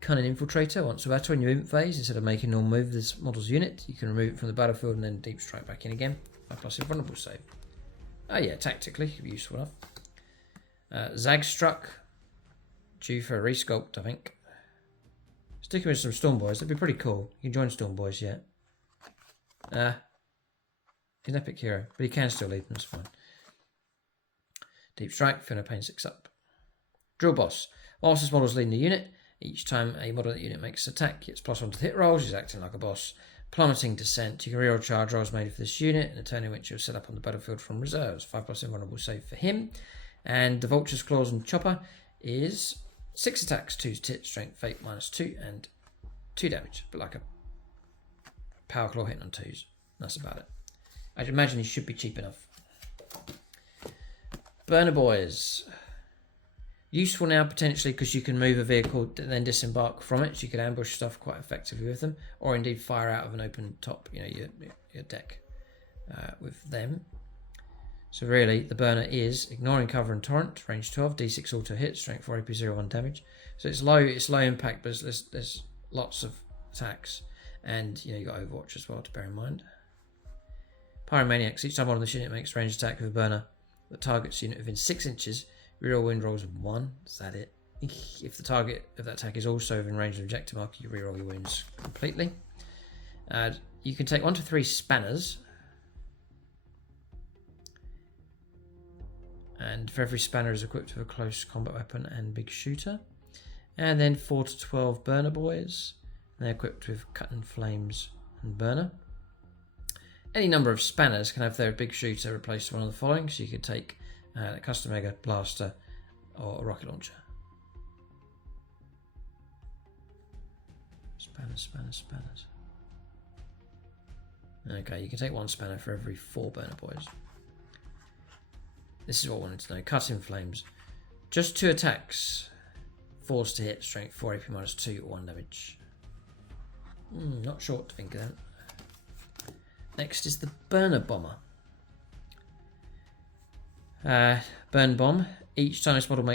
Cunning Infiltrator. Once a battle in your movement phase, instead of making a normal move with this model's unit, you can remove it from the battlefield and then deep strike back in again. 5+ invulnerable save. Oh yeah, tactically, could be useful enough. Zagstruck. Due for a resculpt, I think. Sticking with some Stormboys, that'd be pretty cool. You can join Stormboys yet. He's an epic hero, but he can still lead them, that's fine. Deep Strike, Finna Pain 6 up. Drill Boss. Whilst this model's leading the unit, each time a model in the unit makes an attack, it's +1 to hit rolls, he's acting like a boss. Plummeting Descent. You can reroll charge rolls made for this unit in a turn in which you'll set up on the battlefield from reserves. 5+ invulnerable save for him. And the Vulture's Claws and Chopper is 6 attacks, 2 to hit, strength, fate minus 2, and 2 damage. But like a power claw hitting on 2s. That's about it. I'd imagine he should be cheap enough. Burner Boys. Useful now potentially because you can move a vehicle and then disembark from it. So you can ambush stuff quite effectively with them, or indeed fire out of an open top, your deck with them. So really, the burner is ignoring cover and torrent, range 12, d6 auto hit, strength 4, AP 0, 1 damage. So it's low impact, but there's lots of attacks, and you got Overwatch as well to bear in mind. Pyromaniacs. Each time one of this unit makes ranged attack with a burner that targets unit within 6 inches, reroll wind rolls of 1. Is that it? If the target of that attack is also within range of the objective marker, you reroll your wounds completely. You can take 1 to 3 spanners. And for every spanner is equipped with a close combat weapon and big shooter. And then 4 to 12 burner boys. And they're equipped with cut and flames and burner. Any number of spanners can have their big shooter replaced one of the following. So you could take a custom mega blaster or a rocket launcher. Spanners. Okay, you can take 1 spanner for every 4 burner boys. This is what I wanted to know. Cutting flames. Just 2 attacks. Force to hit, strength 4, AP minus 2, 1 damage. Not short to think of that. Next is the burner bomber. Burn bomb. Each time this model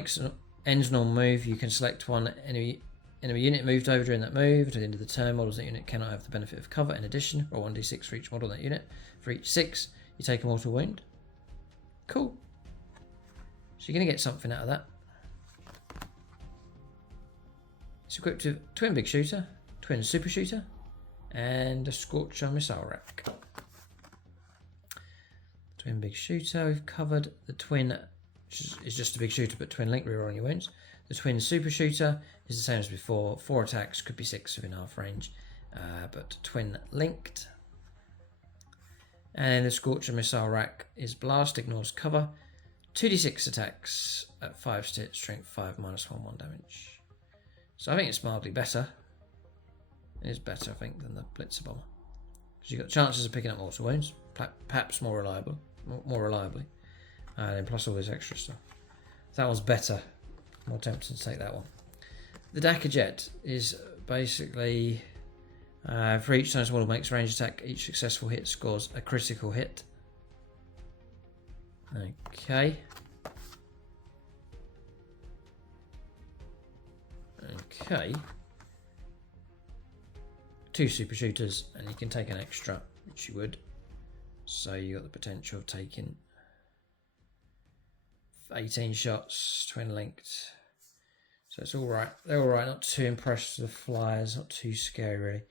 ends normal move, you can select one enemy unit moved over during that move. At the end of the turn, models in that unit cannot have the benefit of cover. In addition, roll 1d6 for each model in that unit. For each 6, you take a mortal wound. Cool. So you're going to get something out of that. It's equipped with twin big shooter, twin super shooter, and a Scorcher missile rack. Twin big shooter, we've covered. The twin is just a big shooter, but twin link, reroll on your wounds. The twin super shooter is the same as before. 4 attacks, could be 6 within half range, but twin linked. And the Scorcher missile rack is blast, ignores cover. 2d6 attacks at 5 stit, strength 5, minus 1 damage. So I think it's mildly better. It is better, I think, than the Blitzer bomber. Because you've got chances of picking up mortal wounds, perhaps more reliably. And plus all this extra stuff. That one's better. I'm more tempted to take that one. The Dakar Jet is basically for each time this model makes a ranged attack, each successful hit scores a critical hit. Okay. 2 super shooters, and you can take an extra, which you would. So you got the potential of taking 18 shots, twin linked. So it's all right. They're all right. Not too impressed with the flyers. Not too scary, really.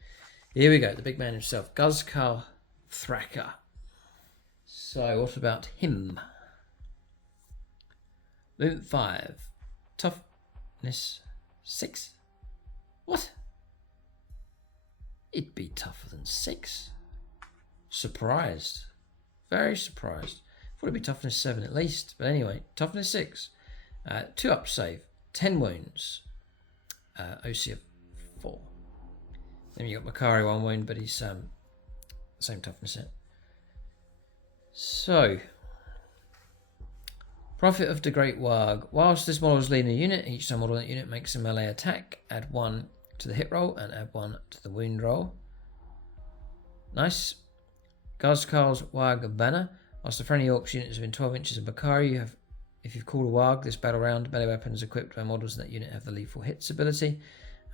Here we go. The big man himself, Guzkar Thraka. So what about him? Movement 5. Toughness 6. What? It'd be tougher than 6. Surprised. Very surprised. Thought it'd be toughness 7 at least. But anyway, toughness 6. 2 up save. 10 wounds. OC of 4. Then you got Makari 1 wound, but he's same toughness set. So, Prophet of the Great Warg. Whilst this model is leading a unit, each time model in that unit makes a melee attack. Add 1 to the hit roll and add 1 to the wound roll. Nice. Guzkar's Warg banner. Whilst the friendly Orcs unit is within 12 inches of Makari, if you've called a Warg this battle round, melee weapons equipped by models in that unit have the lethal hits ability.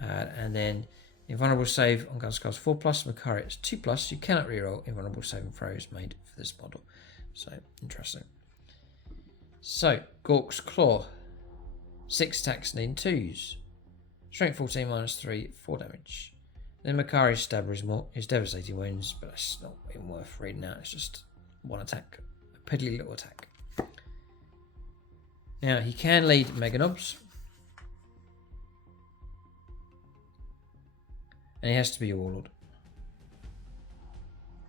And then invulnerable save on Guzkar's 4+, Makari it's 2+. You cannot reroll invulnerable saving throws made for this model. So, interesting. So, Gork's Claw. 6 attacks needing 2s. Strength 14 minus 3, 4 damage. Then Makari's Stabber is devastating wounds, but it's not even worth reading out. It's just 1 attack. A piddly little attack. Now, he can lead Meganobs. And he has to be a Warlord.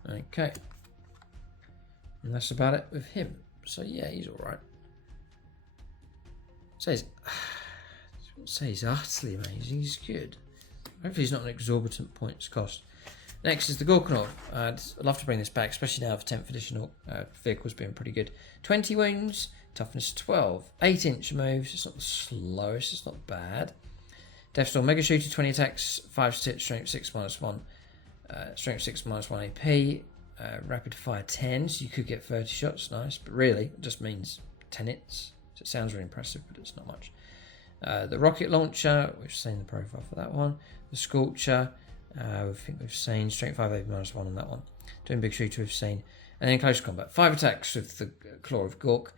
Okay. And that's about it with him. So, yeah, he's alright. I wouldn't say he's utterly amazing, he's good. Hopefully he's not an exorbitant points cost. Next is the Gorkanov. I'd love to bring this back, especially now with 10th edition vehicles being pretty good. 20 wounds, toughness 12, 8-inch moves, it's not the slowest, it's not bad. Deathstorm Mega Shooter, 20 attacks, 5 stit, strength 6 minus 1, strength 6 minus 1 AP, rapid fire 10, so you could get 30 shots, nice, but really it just means 10 hits. So it sounds really impressive, but it's not much. The rocket launcher, we've seen the profile for that one. The Scorcher, I think we've seen strength 5 AP minus 1 on that one. Doing big shooter we've seen. And then close combat. 5 attacks with the Claw of Gork.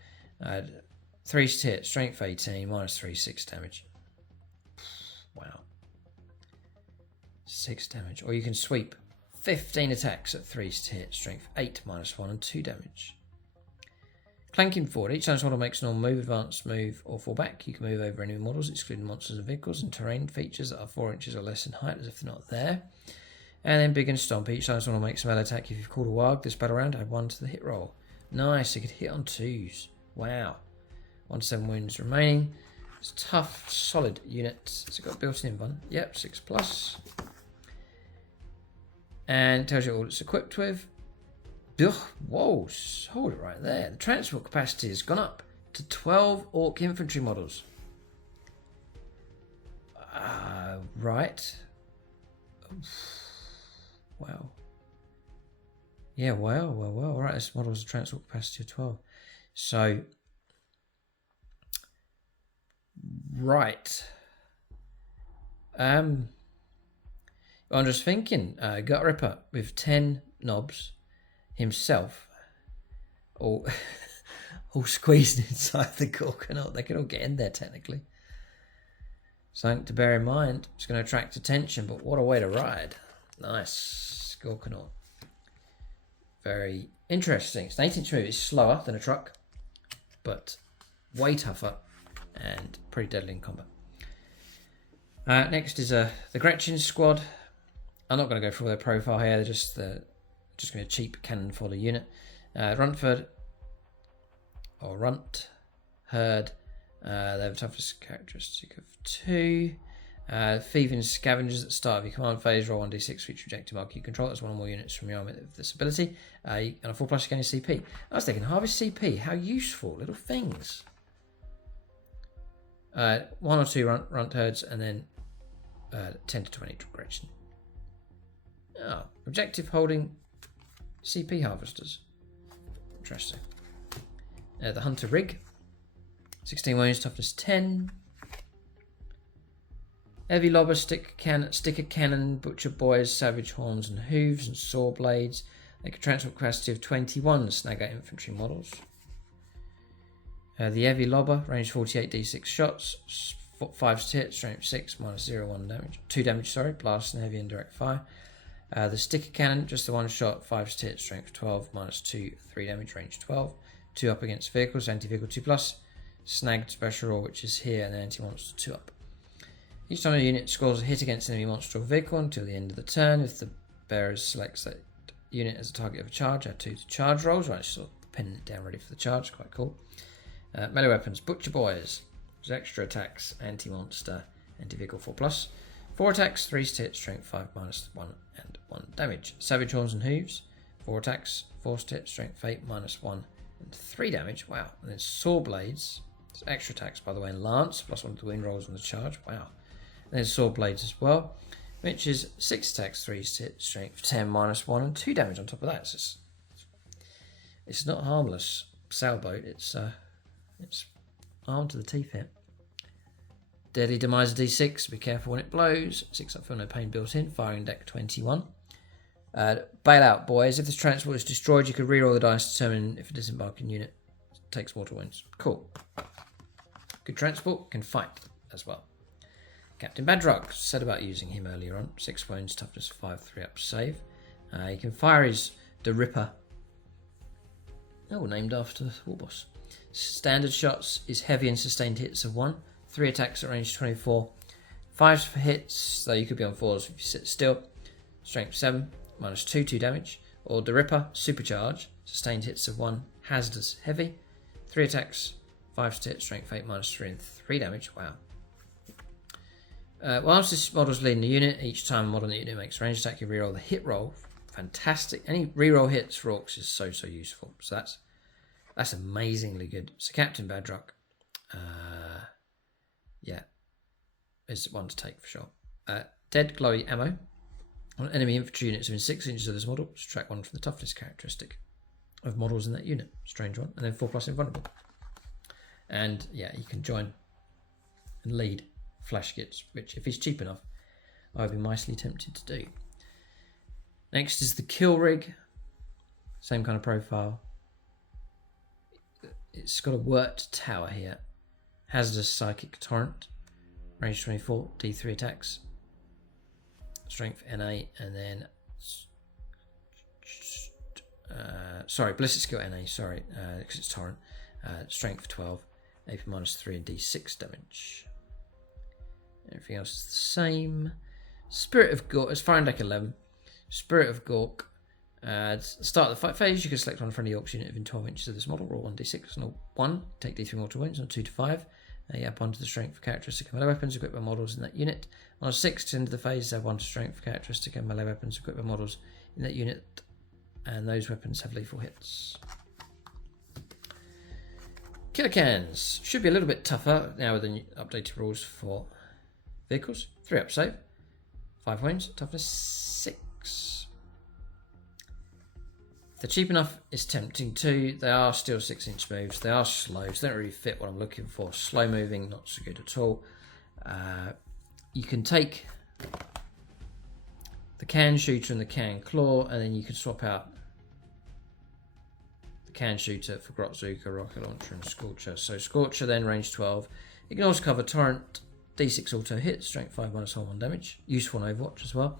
3 hit, strength 18, minus 3, 6 damage. 6 damage. Or you can sweep 15 attacks at 3 to hit, strength 8, -1 and 2 damage. Clanking forward. Each time this model makes a normal move, advanced move, or fall back, you can move over enemy models, excluding monsters and vehicles, and terrain features that are 4 inches or less in height, as if they're not there. And then big and stomp. Each time this model makes a melee attack, if you've called a warg this battle round, add 1 to the hit roll. Nice, you could hit on 2s. Wow. 1 to 7 wounds remaining. It's a tough, solid unit. Has it got built-in one? Yep, 6+. And it tells you all it's equipped with. Ugh, whoa, hold it right there. The transport capacity has gone up to 12 orc infantry models. Right. Wow. Yeah, well. Right, this model has a transport capacity of 12. So, right. I'm just thinking, Gut Ripper with 10 knobs himself, all squeezed inside the Gorkanaut. They can all get in there technically. Something to bear in mind. It's going to attract attention, but what a way to ride. Nice. Gorkanaut. Very interesting. It's an 8-inch move. It's slower than a truck, but way tougher and pretty deadly in combat. Next is the Gretchen squad. I'm not going to go through their profile here. They're just going to be a cheap cannon fodder unit. Runtford, or Runt, Herd. They have a toughest characteristic of 2. Thieving Scavengers at the start of your command phase. Roll 1d6 for each objective mark you control. That's 1 or more units from your army with this ability. And a 4+ you gain CP. I was thinking, harvest CP. How useful. Little things. 1 or 2 Runt Herds, and then 10 to 20 Gretchen. Oh, objective holding CP harvesters. Interesting. The Hunter Rig. 16 wounds, toughness 10. Heavy Lobber, Sticker Cannon, Butcher Boys, Savage Horns and Hooves, and Saw Blades. They can transport capacity of 21 Snag 8 infantry models. The Heavy Lobber, range 48 d6 shots, 5 to hit, strength 6, -0, 1 damage. 2 damage, sorry, blast and heavy indirect fire. The Sticker Cannon, just the 1 shot, 5 to hit, strength 12, -2, 3 damage, range 12. 2 up against vehicles, anti-vehicle 2+. Snagged special roll, which is here, and then anti-monster 2 up. Each time a unit scores a hit against an enemy monster or vehicle until the end of the turn, if the bearer selects that unit as a target of a charge, add 2 to charge rolls. Right, sort of pinning it down ready for the charge, quite cool. Melee weapons, Butcher Boys. There's extra attacks, anti-monster, anti-vehicle 4+. 4 attacks, 3 to hit, strength 5, -1 and 1 damage. Savage Horns and Hooves, 4 attacks, 4 to hit, strength 8, -1 and 3 damage. Wow. And then Saw Blades. There's extra attacks, by the way, and Lance, +1 to the win rolls on the charge. Wow. And there's Saw Blades as well, which is 6 attacks, 3 to hit, strength 10, -1 and 2 damage on top of that. So it's not harmless sailboat. It's armed to the teeth here. Deadly Demise D6, be careful when it blows. 6 up, feel no pain built in. Firing deck 21. Bailout, boys. If this transport is destroyed, you can reroll the dice to determine if a disembarking unit takes mortal wounds. Cool. Good transport, can fight as well. Captain Badrock, said about using him earlier on. 6 wounds, toughness 5, 3 up save. You can fire his the Ripper. Oh, named after the war boss. Standard shots is heavy and sustained hits of 1. 3 attacks at range 24. 5 for hits, though you could be on 4s if you sit still. Strength 7, -2, 2 damage. Or the Ripper, supercharge. Sustained hits of 1. Hazardous heavy. 3 attacks, 5 to hit, strength 8, -3 and 3 damage. Wow. Whilst this model's leading the unit, each time a model in the unit makes a ranged attack, you reroll the hit roll. Fantastic. Any reroll hits for orcs is so useful. So that's amazingly good. So Captain Badrock, yeah, is one to take for sure. Dead glowy ammo. On enemy infantry units within 6 inches of this model, subtract 1 from the toughness characteristic of models in that unit. Strange one. And then 4+ invulnerable. And yeah, you can join and lead flash kits, which if he's cheap enough, I would be mightily tempted to do. Next is the Kill Rig. Same kind of profile. It's got a Wort Tower here. Hazardous Psychic Torrent. Range 24, D3 attacks. strength NA, and then sorry, ballistic skill NA, sorry, because it's torrent. Strength 12, AP -3 and D6 damage. Everything else is the same. Spirit of Gork, it's Fire Deck 11. Spirit of Gork. Start of the fight phase, you can select one friendly Orcs unit within 12 inches of this model, roll 1d6, and 1, take d3 mortal wounds, on 2 to 5. You add 1 to the strength for characteristic and melee weapons equipped by models in that unit. On a 6 to end the phase, add 1 to strength for characteristic and melee weapons equipped by models in that unit, and those weapons have lethal hits. Killer cans should be a little bit tougher now with the new updated rules for vehicles. 3 up save, 5 wounds, toughness 6. If they're cheap enough, it's tempting too. They are still 6-inch moves. They are slow, so they don't really fit what I'm looking for. Slow moving, not so good at all. You can take the can shooter and the can claw, and then you can swap out the can shooter for Grotzuka, rocket launcher, and Scorcher. So Scorcher then range 12. Ignores cover, torrent, D6 auto hit, strength 5 minus 1 damage. Useful in Overwatch as well.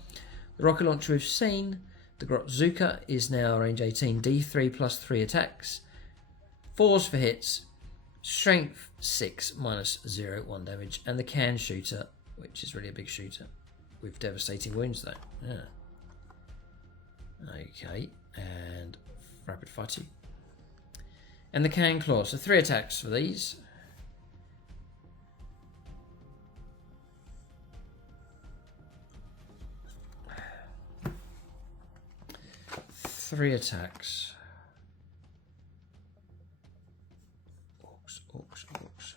The rocket launcher we've seen. The Grotzuka is now range 18, D3 plus 3 attacks, 4s for hits, strength 6 minus 0, 1 damage, and the can shooter, which is really a big shooter, with devastating wounds though. Yeah. Okay, and rapid fire 2. And the can claw, so 3 attacks for these. Three attacks. Orcs.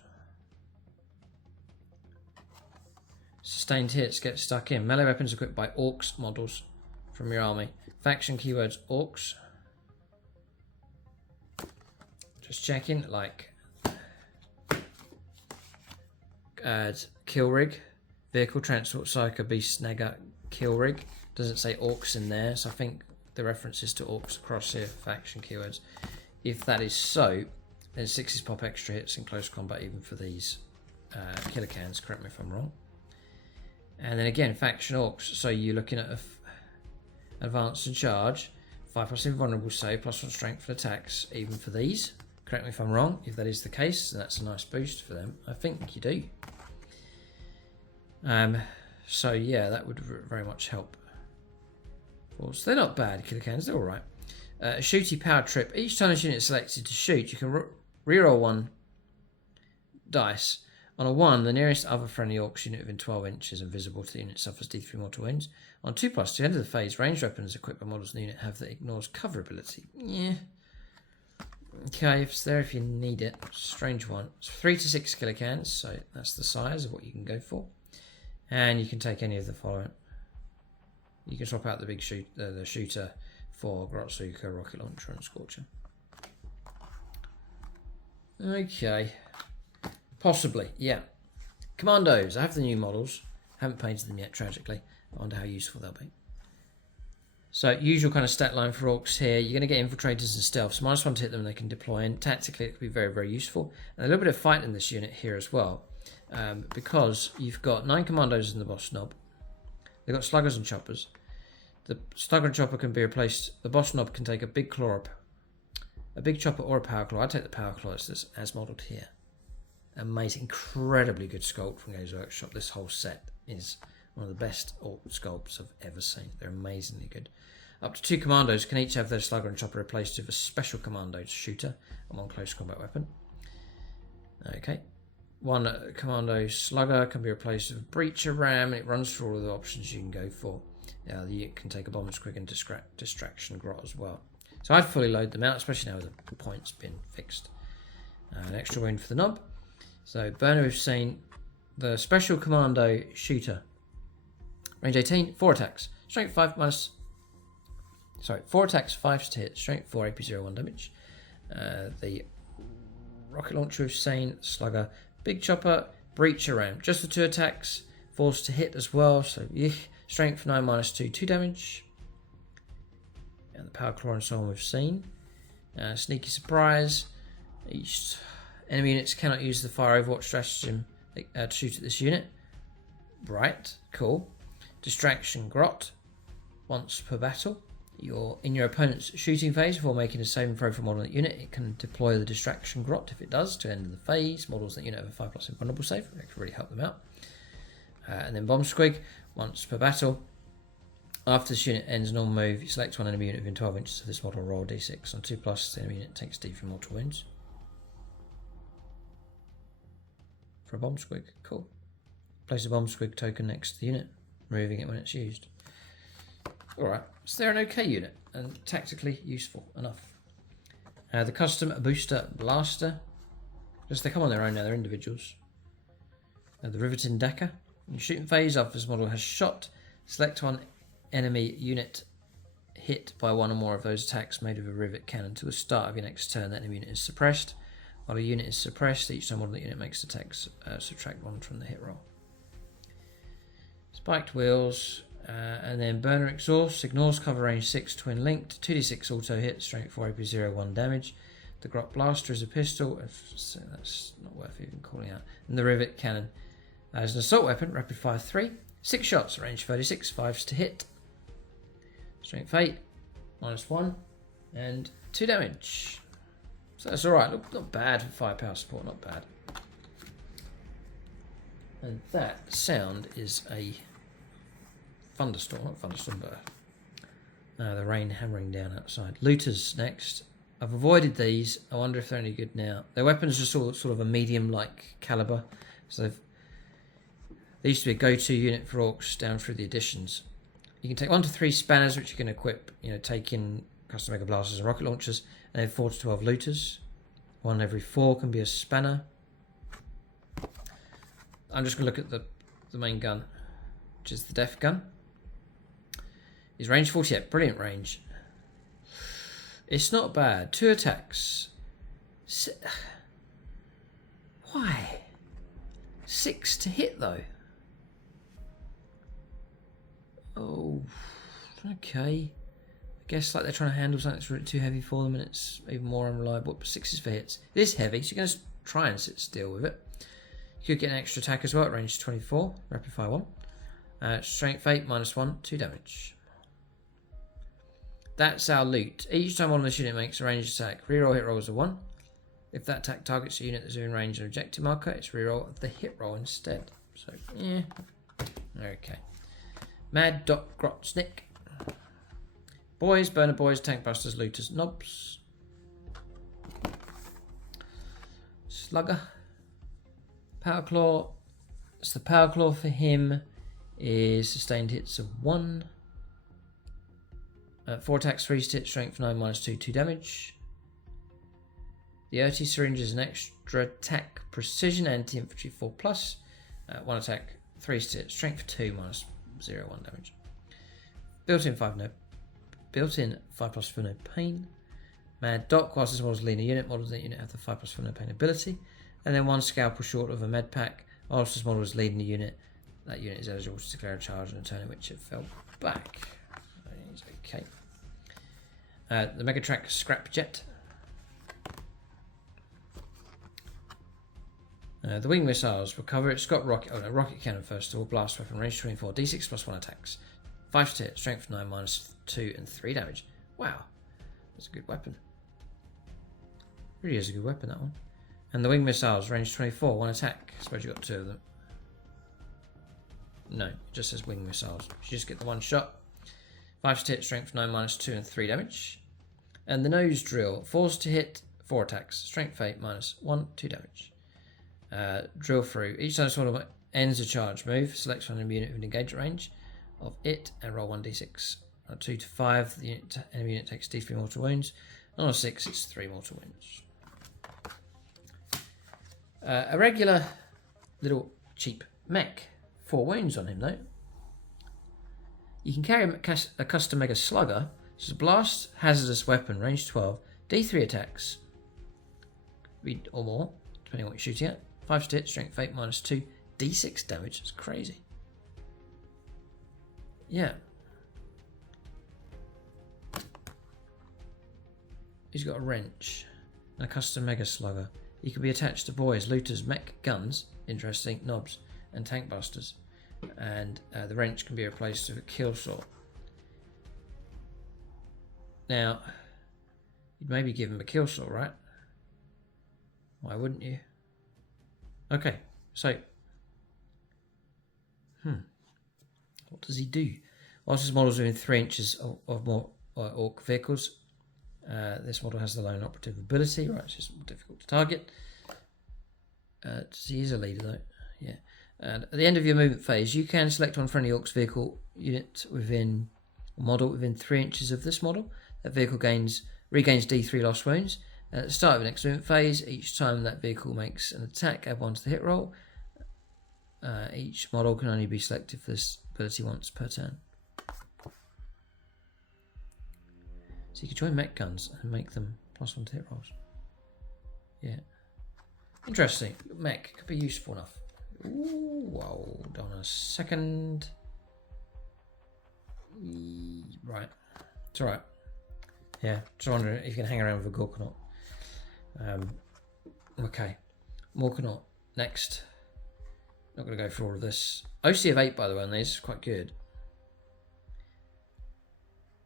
Sustained hits, get stuck in. Melee weapons equipped by Orcs models from your army. Faction keywords Orcs. Just checking, like kill rig, vehicle transport, psycho, beast, snagger, kill rig. Doesn't say Orcs in there, so I think the references to Orcs across here, faction keywords. If that is so, then 6s pop extra hits in close combat even for these killer cans, correct me if I'm wrong. And then again, faction Orcs, so you're looking at advance and charge, 5+ invulnerable save, +1 strength for attacks even for these. Correct me if I'm wrong. If that is the case, then that's a nice boost for them. I think you do. So yeah, that would very much help. So they're not bad, killer cans, they're alright. A shooty power trip. Each time this unit is selected to shoot, you can reroll 1 dice. On a 1, the nearest other friendly Orcs unit within 12 inches and visible to the unit suffers D3 mortal wounds. On 2+, to the end of the phase, ranged weapons equipped by models in the unit have the ignores cover ability. Yeah. Okay, if it's there if you need it. Strange one. It's 3 to 6 killer cans, so that's the size of what you can go for. And you can take any of the following. You can swap out the big the shooter for Grotzuka, rocket launcher, and Scorcher. Okay, possibly, yeah. Commandos. I have the new models. Haven't painted them yet, tragically. I wonder how useful they'll be. So usual kind of stat line for Orcs here. You're going to get infiltrators and stealth. So -1 to hit them, and they can deploy in. Tactically, it could be very, very useful. And a little bit of fight in this unit here as well, because you've got 9 commandos in the boss knob. They've got sluggers and choppers. The slugger and chopper can be replaced. The boss knob can take a big claw, a big chopper or a power claw. I take the power claw as modelled here. Amazing, incredibly good sculpt from Games Workshop. This whole set is one of the best Orc sculpts I've ever seen. They're amazingly good. Up to 2 commandos can each have their slugger and chopper replaced with a special commando shooter and 1 close combat weapon. Okay. 1 commando slugger can be replaced with a breacher ram. It runs through all of the options you can go for. You can take a bomb squig and distraction grot as well. So I'd fully load them out, especially now with the points being fixed. An extra wound for the knob. So burner we've seen. The special commando shooter. Range 18, 4 attacks. Strength 5 minus... Sorry, 4 attacks, 5 to hit. Strength 4, AP 0, 1 damage. The rocket launcher we've seen. Slugger. Big chopper. Breacher ram. Just the 2 attacks. 4s to hit as well. So, strength 9 minus 2, 2 damage. And the power claw and so on we've seen. Sneaky surprise. Each enemy units cannot use the fire overwatch stratagem to shoot at this unit. Right, cool. Distraction Grot. Once per battle. You're in your opponent's shooting phase before making a saving throw for a model in that unit. It can deploy the Distraction Grot if it does to end of the phase. Models that unit have a 5+ invulnerable save. That could really help them out. And then Bomb Squig. Once per battle. After this unit ends normal move, you select one enemy unit within 12 inches of this model, roll d6. On 2+, the enemy unit takes d for mortal wounds. For a Bomb Squig, cool. Place a Bomb Squig token next to the unit, removing it when it's used. Alright, so they're an okay unit, and tactically useful enough. The Custom Booster Blaster. Just they come on their own now, they're individuals. The Riveting Decker. In your shooting phase, after this model has shot, select one enemy unit hit by one or more of those attacks made with a rivet cannon. To the start of your next turn, that enemy unit is suppressed. While a unit is suppressed, each time one of the unit makes attacks, subtract one from the hit roll. Spiked Wheels, and then Burner Exhaust. Ignores cover range 6, twin linked, 2d6 auto hit, strength 4, AP 0, 1 damage. The Grot Blaster is a pistol, so that's not worth even calling out. And the Rivet Cannon as an assault weapon, rapid fire 3, 6 shots, range 36, 5s to hit. Strength 8, -1, and 2 damage. So that's alright, not bad for firepower support, not bad. And that sound is a thunderstorm, not thunderstorm, but the rain hammering down outside. Looters next. I've avoided these. I wonder if they're any good now. Their weapons are sort of a medium-like caliber. So they used to be a go-to unit for orcs down through the editions. You can take 1 to 3 spanners, which you can equip, take in custom mega blasters and rocket launchers, and then 4 to 12 looters. 1 every 4 can be a spanner. I'm just going to look at the main gun, which is the Death Gun. Is range 48, brilliant range. It's not bad. 2 attacks. Why? 6 to hit though. Oh, okay. I guess like they're trying to handle something that's really too heavy for them, and it's even more unreliable. But 6 is for hits. It is heavy, so you're going to try and sit still with it. You could get an extra attack as well at range 24, rapid fire 1. Strength 8, -1, 2 damage. That's our loot. Each time one of this unit makes a ranged attack, reroll hit rolls a 1. If that attack targets a unit that's in range of an objective marker, it's reroll of the hit roll instead. So, yeah. Okay. Mad Dot Grotsnick. Boys, Burner Boys, Tank Busters, Looters, Knobs. Slugger. Power Claw. So the Power Claw for him is sustained hits of 1. 4 attacks, 3 hit, strength 9, -2, 2 damage. The Urti Syringe is an extra attack, precision, anti-infantry 4+. 1 attack, 3 hit, strength 2, -0, 1 damage. Built-in 5+ for no pain. Mad Doc, whilst this model's lean a unit, models in the unit have the 5+ for no pain ability. And then 1 scalpel short of a med pack. Whilst this model is leading the unit, that unit is eligible to declare a charge in a turn in which it fell back. Okay. The Megatrack Scrapjet. The wing missiles recover. It's got rocket cannon first of all. Blast weapon, range 24, d6 +1 attacks. 5 to hit, strength 9, -2, and 3 damage. Wow, that's a good weapon. Really is a good weapon, that one. And the wing missiles, range 24, 1 attack. I suppose you got 2 of them. No, it just says wing missiles. You just get the 1 shot. 5 to hit, strength 9, -2, and 3 damage. And the nose drill, 4 to hit, 4 attacks. Strength 8, -1, 2 damage. Drill through. Each time sort of ends a charge move, select one enemy unit with engagement range of it and roll 1d6. On 2 to 5, the enemy unit takes d3 mortal wounds. And on a 6, it's 3 mortal wounds. A regular little cheap mech. 4 wounds on him though. You can carry a custom mega slugger. It's a blast hazardous weapon, range 12, d3 attacks, or more, depending on what you're shooting at. 5 to hit, strength 8, -2, d6 damage. It's crazy. Yeah. He's got a wrench and a custom mega slugger. He can be attached to boys, looters, mech guns, interesting, knobs, and tank busters. and the wrench can be replaced with a kill saw. Now, you'd maybe give him a kill saw, right? Why wouldn't you? Okay, so what does he do? Whilst this model is within 3 inches of more orc vehicles, this model has the lone operative ability. Right, it's just more difficult to target. He is a leader though, yeah. And at the end of your movement phase, you can select one friendly orcs vehicle unit within model within 3 inches of this model. That vehicle regains D3 lost wounds. At the start of the next movement phase, each time that vehicle makes an attack, add 1 to the hit roll. Each model can only be selected for this ability once per turn. So you can join Mech Guns and make them +1 to hit rolls. Yeah. Interesting. Mech could be useful enough. Ooh, hold on a second. Right. It's alright. Yeah, just wondering if you can hang around with a Gorkanaut. Okay. Morkanaut. Next. Not going to go for all of this. OC of 8, by the way, on these is quite good.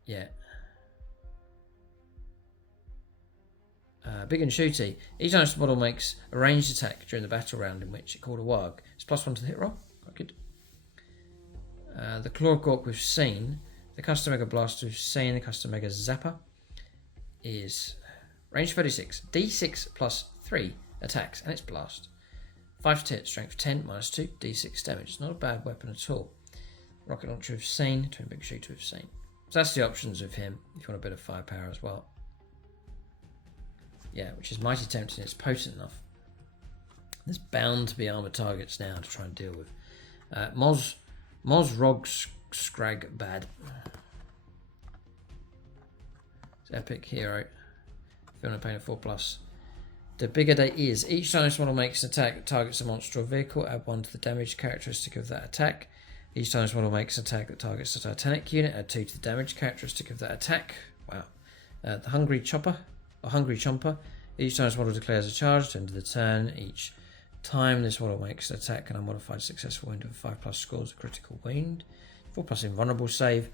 Yeah. Big and shooty. Each time this model makes a ranged attack during the battle round in which it called a warg. It's +1 to the hit roll. Quite good. The Chloric Orc we've seen. The Custom Mega Blaster we've seen. The Custom Mega Zapper is range 36. D6 +3 attacks. And it's blast. 5 to hit. Strength 10. -2. D6 damage. It's not a bad weapon at all. Rocket Launcher we've seen. Twin Big Shooter we've seen. So that's the options of him. If you want a bit of firepower as well. Yeah, which is mighty tempting. It's potent enough. There's bound to be armoured targets now to try and deal with. Moz Rog Scrag Bad. It's epic hero. Feeling pain of 4+. The bigger day is. Each time this model makes an attack that targets a monster or vehicle, add 1 to the damage characteristic of that attack. Each time this model makes an attack that targets a Titanic unit, add 2 to the damage characteristic of that attack. Wow. The Hungry Chomper. Each time this model declares a charge at the end of the turn, each time this model makes an attack, an unmodified successful wound of 5+ scores a critical wound, 4+ invulnerable save,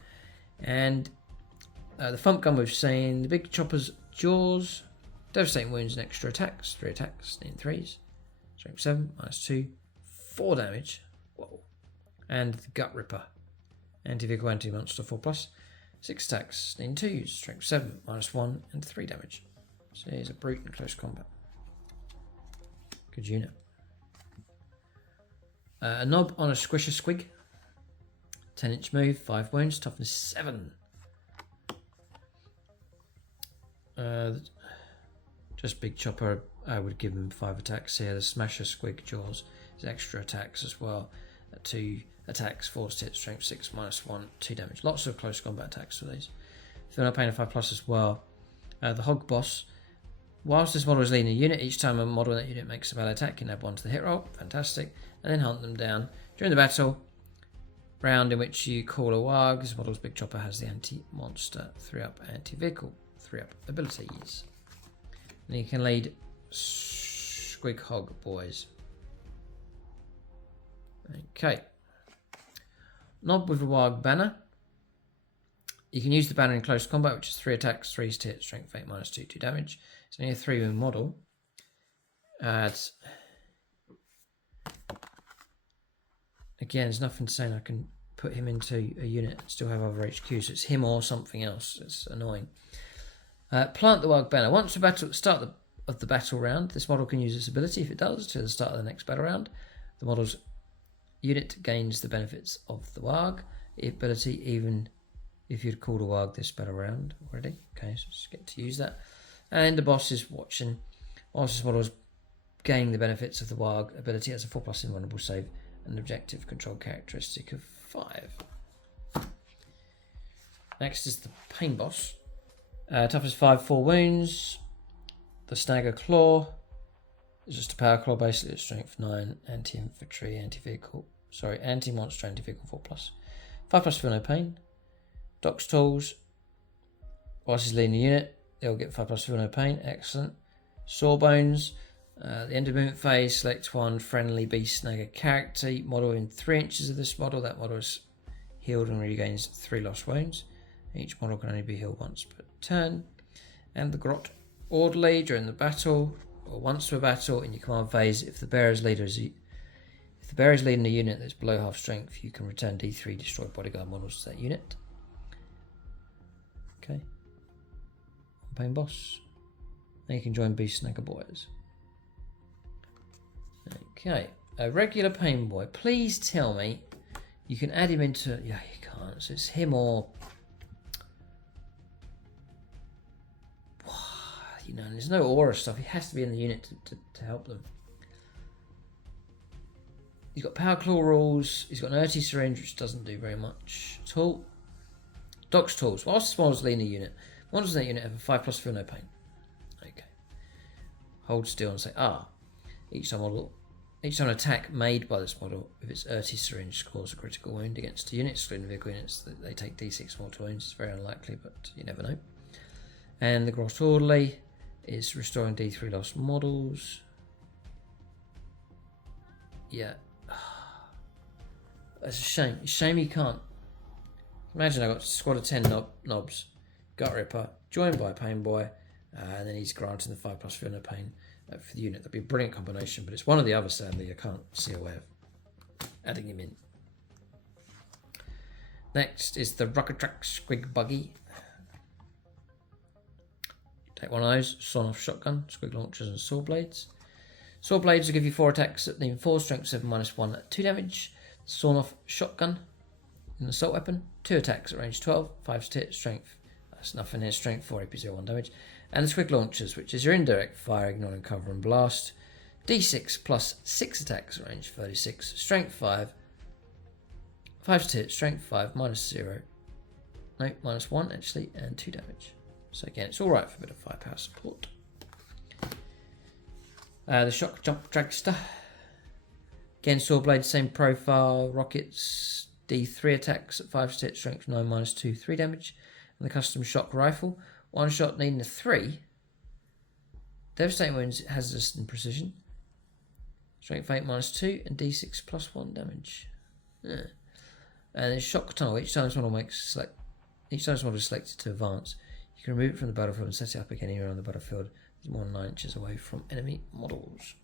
and the Thump Gun we've seen, the Big Chopper's Jaws, devastating wounds and extra attacks, 3 attacks, in 3s, strength 7, -2, 4 damage, whoa, and the Gut Ripper, anti-vehicle, anti-monster, 4+, 6 attacks, in 2s, strength 7, -1, and 3 damage. So he's a brute in close combat. Good unit. A knob on a Squisher Squig. 10-inch move, 5 wounds, toughness 7. Just Big Chopper, I would give him 5 attacks here. The Smasher Squig Jaws is extra attacks as well. 2 attacks, 4 to hit, strength 6, -1, 2 damage. Lots of close combat attacks for these. Feeling pain of 5+ as well. The Hog Boss. Whilst this model is leading a unit, each time a model in that unit makes a melee attack, you can add 1 to the hit roll. Fantastic. And then hunt them down. During the battle round in which you call a warg, this model's Big Chopper has the anti-monster, 3-up anti-vehicle, 3-up abilities. And you can lead Squig Hog Boys. Okay. Knob with a warg banner. You can use the banner in close combat, which is 3 attacks, 3 to hit, strength 8, -2, 2 damage. It's only a 3-win model. Again, there's nothing saying I can put him into a unit and still have other HQs. So it's him or something else. It's annoying. Plant the warg banner. Once at the start of the battle round, this model can use this ability. If it does, to the start of the next battle round, the model's unit gains the benefits of the warg ability, even if you'd called a warg this battle round already. Okay, so just get to use that. And the boss is watching. Whilst this model is gaining the benefits of the warg ability, has a 4+ invulnerable save and an objective control characteristic of 5. Next is the Pain Boss. Toughness 5, 4 wounds. The Snagger Claw is just a power claw, basically. It's strength 9, anti-infantry, anti-monster, anti-vehicle 4+. 5+ feel no pain. Doc's Tools. Whilst he's leading the unit, they'll get 5+ feel no pain. Excellent. Sawbones. The end of movement phase, select one friendly beast snagger character model in 3 inches of this model. That model is healed and regains 3 lost wounds. Each model can only be healed once per turn. And the Grot Orderly during the battle, or once per battle in your command phase, if the bearer's leader is leading a unit that's below half strength, you can return D3 destroyed bodyguard models to that unit. Okay. Pain boss. And you can join Beast Snagger Boys. Okay. A regular pain boy. Please tell me you can add him into... Yeah, you can't. So it's him or... You know, there's no aura stuff. He has to be in the unit to help them. He's got power claw rules. He's got an earthy syringe, which doesn't do very much. Tool. Doc's tools. Whilst this model's leading a unit, models in that unit have a 5+ feel no pain. Okay. Hold still and say each time an attack made by this model with its earthy syringe scores a critical wound against a unit, excluding vehicle units. They take D6 mortal wounds. It's very unlikely, but you never know. And the Grot Orderly is restoring D3 lost models. Yeah. That's a shame. It's a shame you can't. Imagine I got a squad of 10 knobs, Gut Ripper, joined by a Pain Boy, and then he's granting the 5+ feel no pain for the unit. That'd be a brilliant combination, but it's one or the other, sadly. I can't see a way of adding him in. Next is the Rocket Track Squig Buggy. Take one of those, sawn off shotgun, squig launchers and saw blades. Saw blades will give you 4 attacks at needing 4, strength 7 -1 at 2 damage. Sawn off shotgun, an assault weapon, 2 attacks at range 12, 5 to hit, strength, that's nothing here, strength 4, AP 0 1 damage. And the squig launchers, which is your indirect fire, ignoring cover and blast. D6 plus 6 attacks at range 36, strength 5, 5 to hit, strength 5, -0, no, -1 actually, and 2 damage. So again, it's alright for a bit of firepower support. The Shock Jump Dragster. Again, saw blade, same profile. Rockets, D3 attacks at 5 to hit, strength 9, -2, 3 damage. And the Custom Shock Rifle. 1 shot needing a 3. Devastating wounds, hazardous and precision. Strength 8, -2, and D6 +1 damage. Yeah. And then Shock Tunnel. Each time this model is selected to advance, you can remove it from the battlefield and set it up again anywhere on the battlefield. It's more than 9 inches away from enemy models.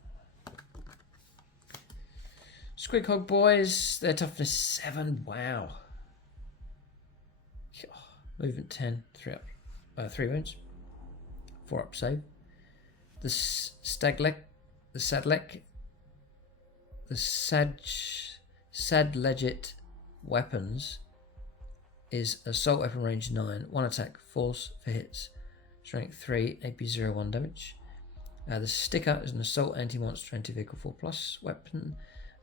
Squig Hog Boys, their toughness 7. Wow. Movement 10, 3 up, 3 wounds, 4 up save. The Sadlegit weapons is assault weapon range 9, 1 attack, force for hits, strength 3, AP 0 1 damage. The Sticker is an assault anti-monster anti-vehicle 4+ weapon,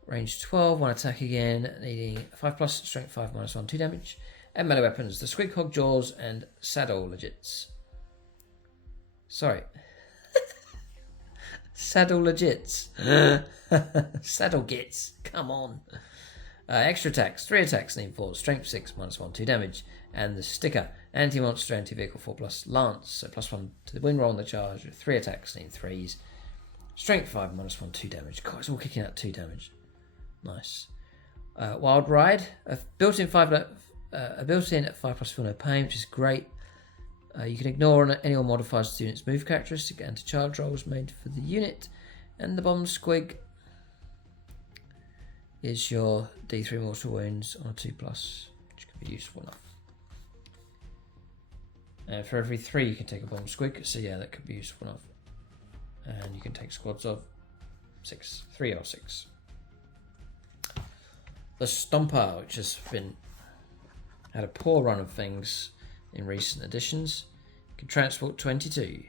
range 12, 1 attack again, needing 5+, strength 5 -1 2 damage. And melee weapons, the Squig Hog Jaws and Saddle Legits. Sorry. Saddle Legits. Saddle Gits. Come on. Extra attacks, 3 attacks, need 4, strength 6, -1 2 damage. And the Sticker, anti-monster, anti-vehicle 4+ lance, so +1 to the win roll on the charge, 3 attacks, need 3s. Strength 5, -1 2 damage. God, it's all kicking out 2 damage. Nice. Wild Ride, a built-in at 5+ feel no pain, which is great. You can ignore any or modifiers to the unit's move characteristic and to charge rolls made for the unit. And the Bomb Squig is your D3 mortal wounds on a 2+, which can be useful enough. And for every 3 you can take a Bomb Squig, so yeah, that could be useful enough. And you can take squads of 6, 3 or 6. The Stomper, which has had a poor run of things in recent editions, can transport 22.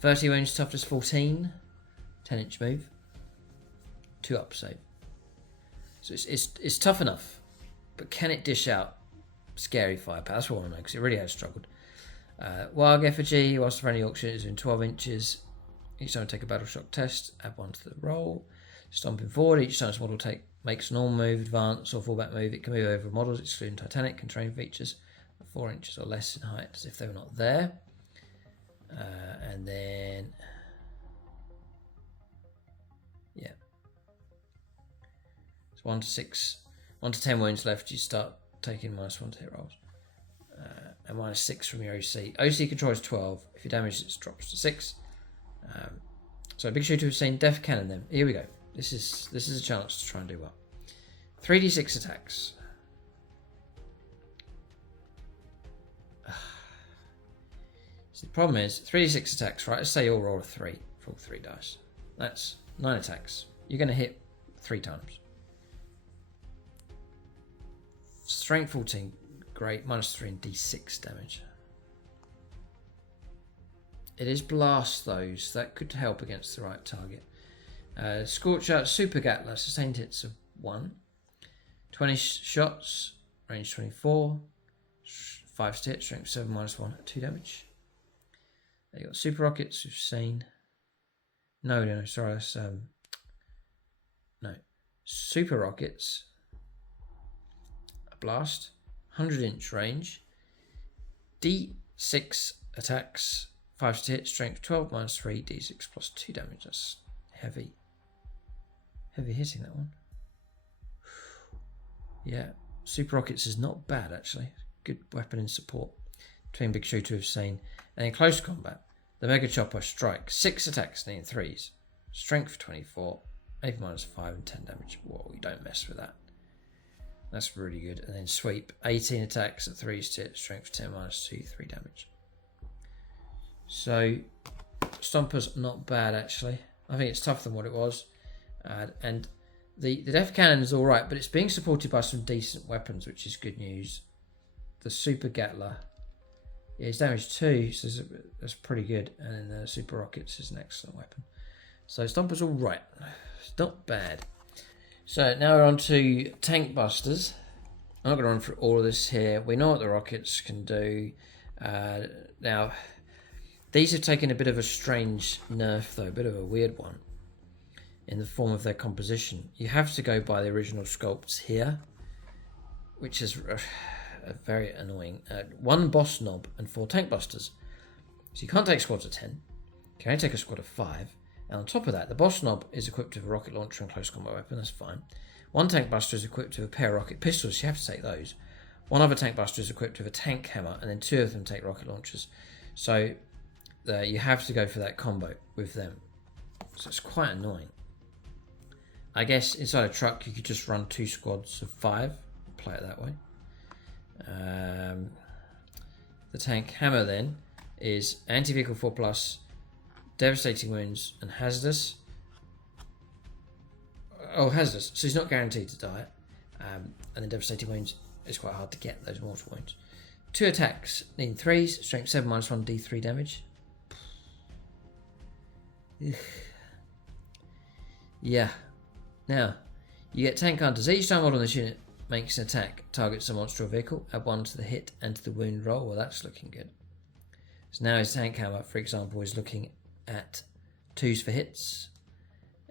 30 wounds, toughness 14, 10-inch move, 2 up save. So it's tough enough, but can it dish out scary firepower? That's what I want to know, because it really has struggled. Wild Effigy, whilst the friendly auction is in 12 inches, each time I take a battle shock test, add 1 to the roll. Stomping forward, each time this model makes a normal move, advance or fallback move, it can move over models, excluding Titanic and terrain features, 4 inches or less in height, as if they were not there. And then So 1 to 6, 1 to 10 wounds left, you start taking -1 to hit rolls. And -6 from your OC. OC control is 12. If you damage it, drops to 6. So big shooter we've seen, Def Cannon then. Here we go. This is a chance to try and do well. 3d6 attacks. So the problem is 3d6 attacks, right? Let's say you'll roll a 3 for all 3 dice. That's 9 attacks. You're going to hit 3 times. Strength 14, great. -3 and d6 damage. It is blast though, so that could help against the right target. Scorcher, Super Gatler, sustained hits of 1. 20 shots, range 24. 5 to hit, strength 7, -1, 2 damage. You got Super Rockets, we've seen. No, sorry, that's no. Super Rockets, a blast, 100-inch range, D6 attacks, 5 to hit, strength 12, -3, D6 plus 2 damage. That's heavy. Heavy hitting, that one. Yeah, Super Rockets is not bad actually. Good weapon in support. Between big shooter we've seen. And in close combat, the Mega Chopper Strike, 6 attacks needing 3s, strength 24, AP -5 and 10 damage. Whoa, you don't mess with that. That's really good. And then Sweep, 18 attacks at 3s to hit, strength 10 -2, 3 damage. So Stomper's not bad actually. I think it's tougher than what it was. And the Def Cannon is alright, but it's being supported by some decent weapons, which is good news. The Super Gatler, yeah, it's damage 2, so that's pretty good. And then the Super Rockets is an excellent weapon. So Stomper's alright. It's not bad. So now we're on to Tank Busters. I'm not going to run through all of this here. We know what the rockets can do. Now, these have taken a bit of a strange nerf though, a bit of a weird one, in the form of their composition. You have to go by the original sculpts here, which is very annoying. 1 boss knob and 4 tank busters. So you can't take squads of 10. You can only take a squad of 5. And on top of that, the boss knob is equipped with a rocket launcher and close combat weapon. That's fine. 1 tank buster is equipped with a pair of rocket pistols. You have to take those. 1 other tank buster is equipped with a tank hammer, and then 2 of them take rocket launchers. So you have to go for that combo with them. So it's quite annoying. I guess inside a truck you could just run 2 squads of 5, play it that way. The tank hammer then is anti-vehicle 4+, devastating wounds and hazardous. Oh, hazardous, so he's not guaranteed to die. And then devastating wounds, it's quite hard to get those mortal wounds. 2 attacks, needing 3s, strength 7 -1, D3 damage. Yeah. Now, you get tank hunters. Each time model in this unit makes an attack, targets a monster or vehicle, add 1 to the hit and to the wound roll. Well, that's looking good. So now his tank hammer, for example, is looking at 2s for hits,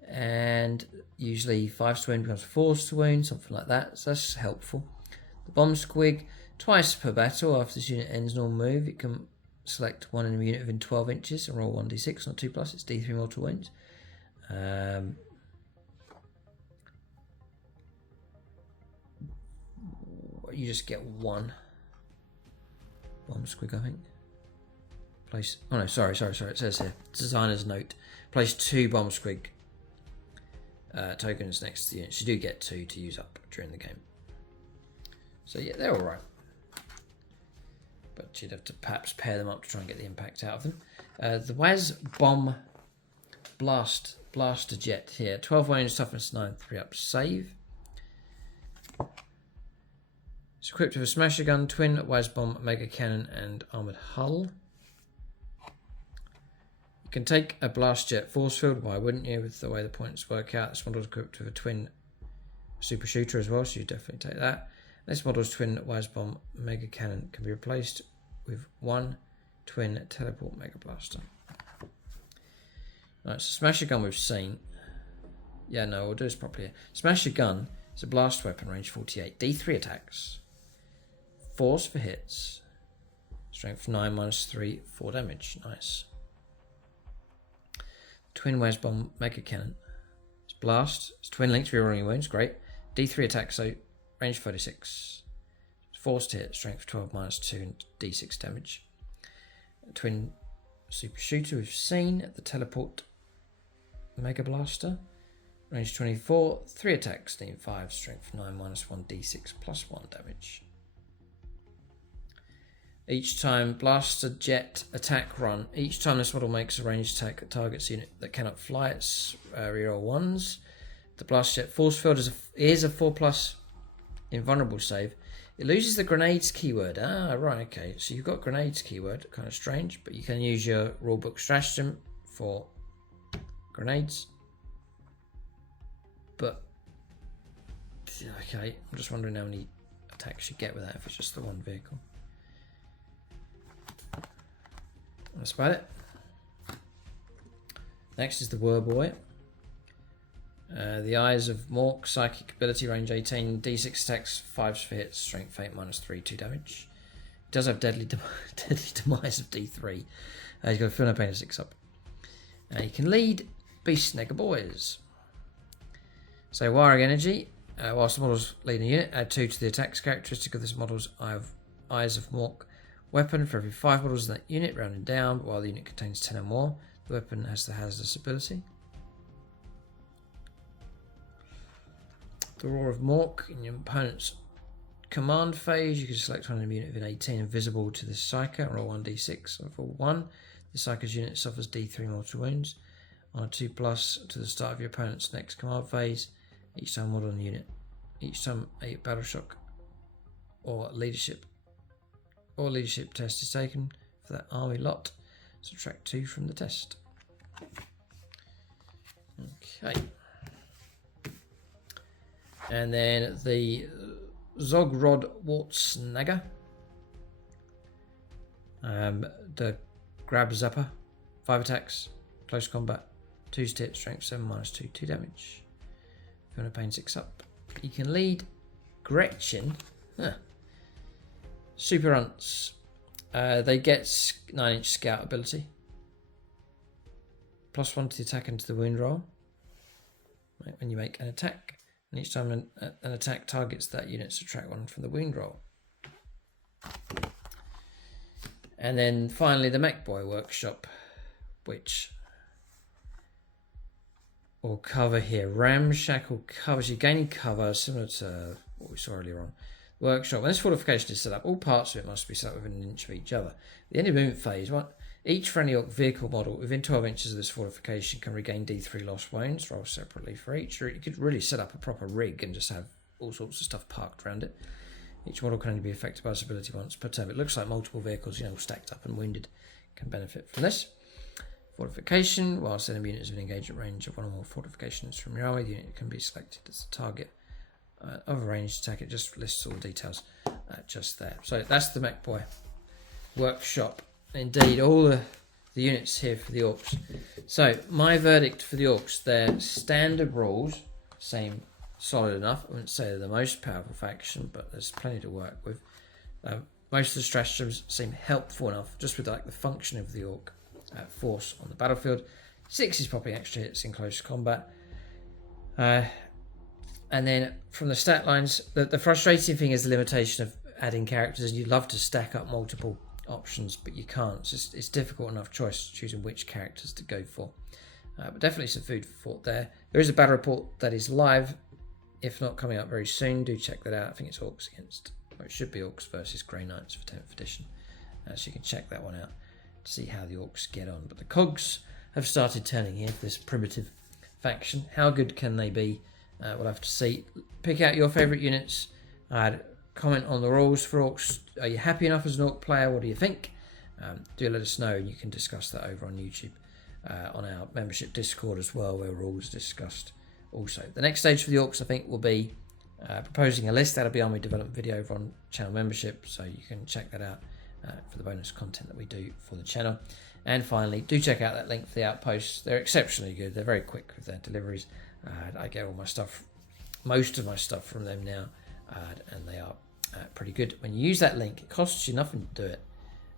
and usually 5s to wound becomes 4s to wound, something like that. So that's helpful. The bomb squig, twice per battle after this unit ends normal move, it can select 1 enemy unit within 12 inches and roll 1d6, not 2+. It's D3 mortal wounds. You just get 1 bomb squig, I think. Place. Oh no, sorry. It says here, designer's note. Place 2 bomb squig tokens next to the units. You do get 2 to use up during the game. So yeah, they're alright. But you'd have to perhaps pair them up to try and get the impact out of them. The Waz Bomb Blaster Jet here. 12 wounds, toughness 9, 3 up save. It's equipped with a Smasher Gun, Twin Waz Bomb, Mega Cannon and Armoured Hull. You can take a Blast Jet Force Field, why wouldn't you, with the way the points work out. This model is equipped with a Twin Super Shooter as well, so you definitely take that. This model's Twin Waz Bomb Mega Cannon can be replaced with 1 Twin Teleport Mega Blaster. Right, so Smasher Gun we've seen. Yeah, no, we'll do this properly here. Smasher Gun is a blast weapon, range 48. D3 attacks. 4s for hits. Strength 9 -3, 4 damage. Nice. Twin Waz Bomb Mega Cannon. It's blast. It's twin linked for your rolling wounds. Great. D3 attack, so range 36. Forced hit, strength 12 -2 and D6 damage. Twin super shooter we've seen. The teleport mega blaster. Range 24, 3 attacks, steam 5, strength 9 -1 D6 +1 damage. Each time blaster jet attack run, each time this model makes a ranged attack that targets a unit that cannot fly, it's reroll 1s. The blaster jet force field is a 4+ invulnerable save. It loses the grenades keyword. Ah, right, okay. So you've got grenades keyword, kind of strange, but you can use your rulebook stratagem for grenades. But, okay, I'm just wondering how many attacks you get with that if it's just the one vehicle. That's about it. Next is the Warboy. The Eyes of Mork, psychic ability, range 18, D6 attacks, 5 for hits, strength 8 -3, 2 damage. It does have deadly demise of D3. He's got a Feel No Pain of 6 up. He can lead Beast Snegger Boys. So wiring energy, whilst the model's leading a unit, add 2 to the attacks characteristic of this model's Eyes of Mork weapon for every 5 models in that unit, rounding down, but while the unit contains 10 or more, the weapon has the hazardous ability. The Roar of Mork, in your opponent's command phase, you can select one enemy unit within 18 invisible to the Psyker and roll 1d6. On a full 1, the Psyker's unit suffers D3 mortal wounds. On a 2+ to the start of your opponent's next command phase, each time model on the unit. Each time a battle shock or leadership test is taken for that army lot, subtract 2 from the test. Okay. And then the Zogrod Wartsnagger. The Grab Zapper. 5 attacks, close combat, 2 hit, strength 7 -2, 2 damage. Feel No Pain 6 up. You can lead Gretchen. Super Runts. They get 9-inch scout ability. +1 to the attack and to the wound roll. Right, when you make an attack. And each time an attack targets that unit, subtract 1 from the wound roll. And then finally the Mech Boy workshop, which will cover here. Ramshackle covers. You're gaining cover similar to what we saw earlier on. Workshop. When this fortification is set up, all parts of it must be set up within an inch of each other. The end of movement phase, each friendly orc vehicle model within 12 inches of this fortification can regain D3 lost wounds, roll separately for each. You could really set up a proper rig and just have all sorts of stuff parked around it. Each model can only be affected by this ability once per turn. It looks like multiple vehicles, stacked up and wounded, can benefit from this. Fortification. Whilst enemy units within engagement range of one or more fortifications from your army, the unit can be selected as the target of a ranged attack. It just lists all the details just there. So that's the Mech Boy workshop. Indeed, all the units here for the orcs. So my verdict for the orcs: their standard rules seem solid enough. I wouldn't say they're the most powerful faction, but there's plenty to work with. Most of the stratagems seem helpful enough, just with the function of the orc force on the battlefield. 6 is popping extra hits in close combat. And then from the stat lines, the frustrating thing is the limitation of adding characters. You'd love to stack up multiple options, but you can't. It's difficult enough choice choosing which characters to go for. But definitely some food for thought there. There is a battle report that is live, if not coming up very soon. Do check that out. I think it's Orcs against, or it should be Orcs versus Grey Knights for 10th edition. So you can check that one out to see how the Orcs get on. But the cogs have started turning here for this primitive faction. How good can they be? We'll have to see. Pick out your favourite units. Comment on the rules for Orcs. Are you happy enough as an Orc player? What do you think? Do let us know, and you can discuss that over on YouTube, on our membership Discord as well, where rules are discussed also. The next stage for the Orcs, I think, will be proposing a list. That'll be on my development video over on channel membership, so you can check that out for the bonus content that we do for the channel. And finally, do check out that link for the outposts. They're exceptionally good. They're very quick with their deliveries. I get all my stuff, most of my stuff from them now, and they are pretty good. When you use that link, it costs you nothing to do it,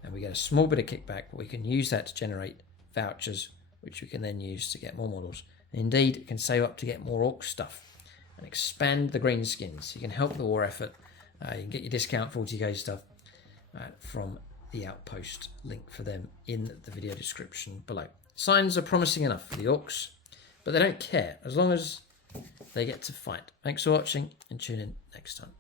and we get a small bit of kickback, but we can use that to generate vouchers, which we can then use to get more models. And indeed, it can save up to get more Orc stuff. and expand the green skins. You can help the war effort. You can get your discount 40k stuff from the Outpost. Link for them in the video description below. Signs are promising enough for the Orcs, but they don't care as long as they get to fight. Thanks for watching and tune in next time.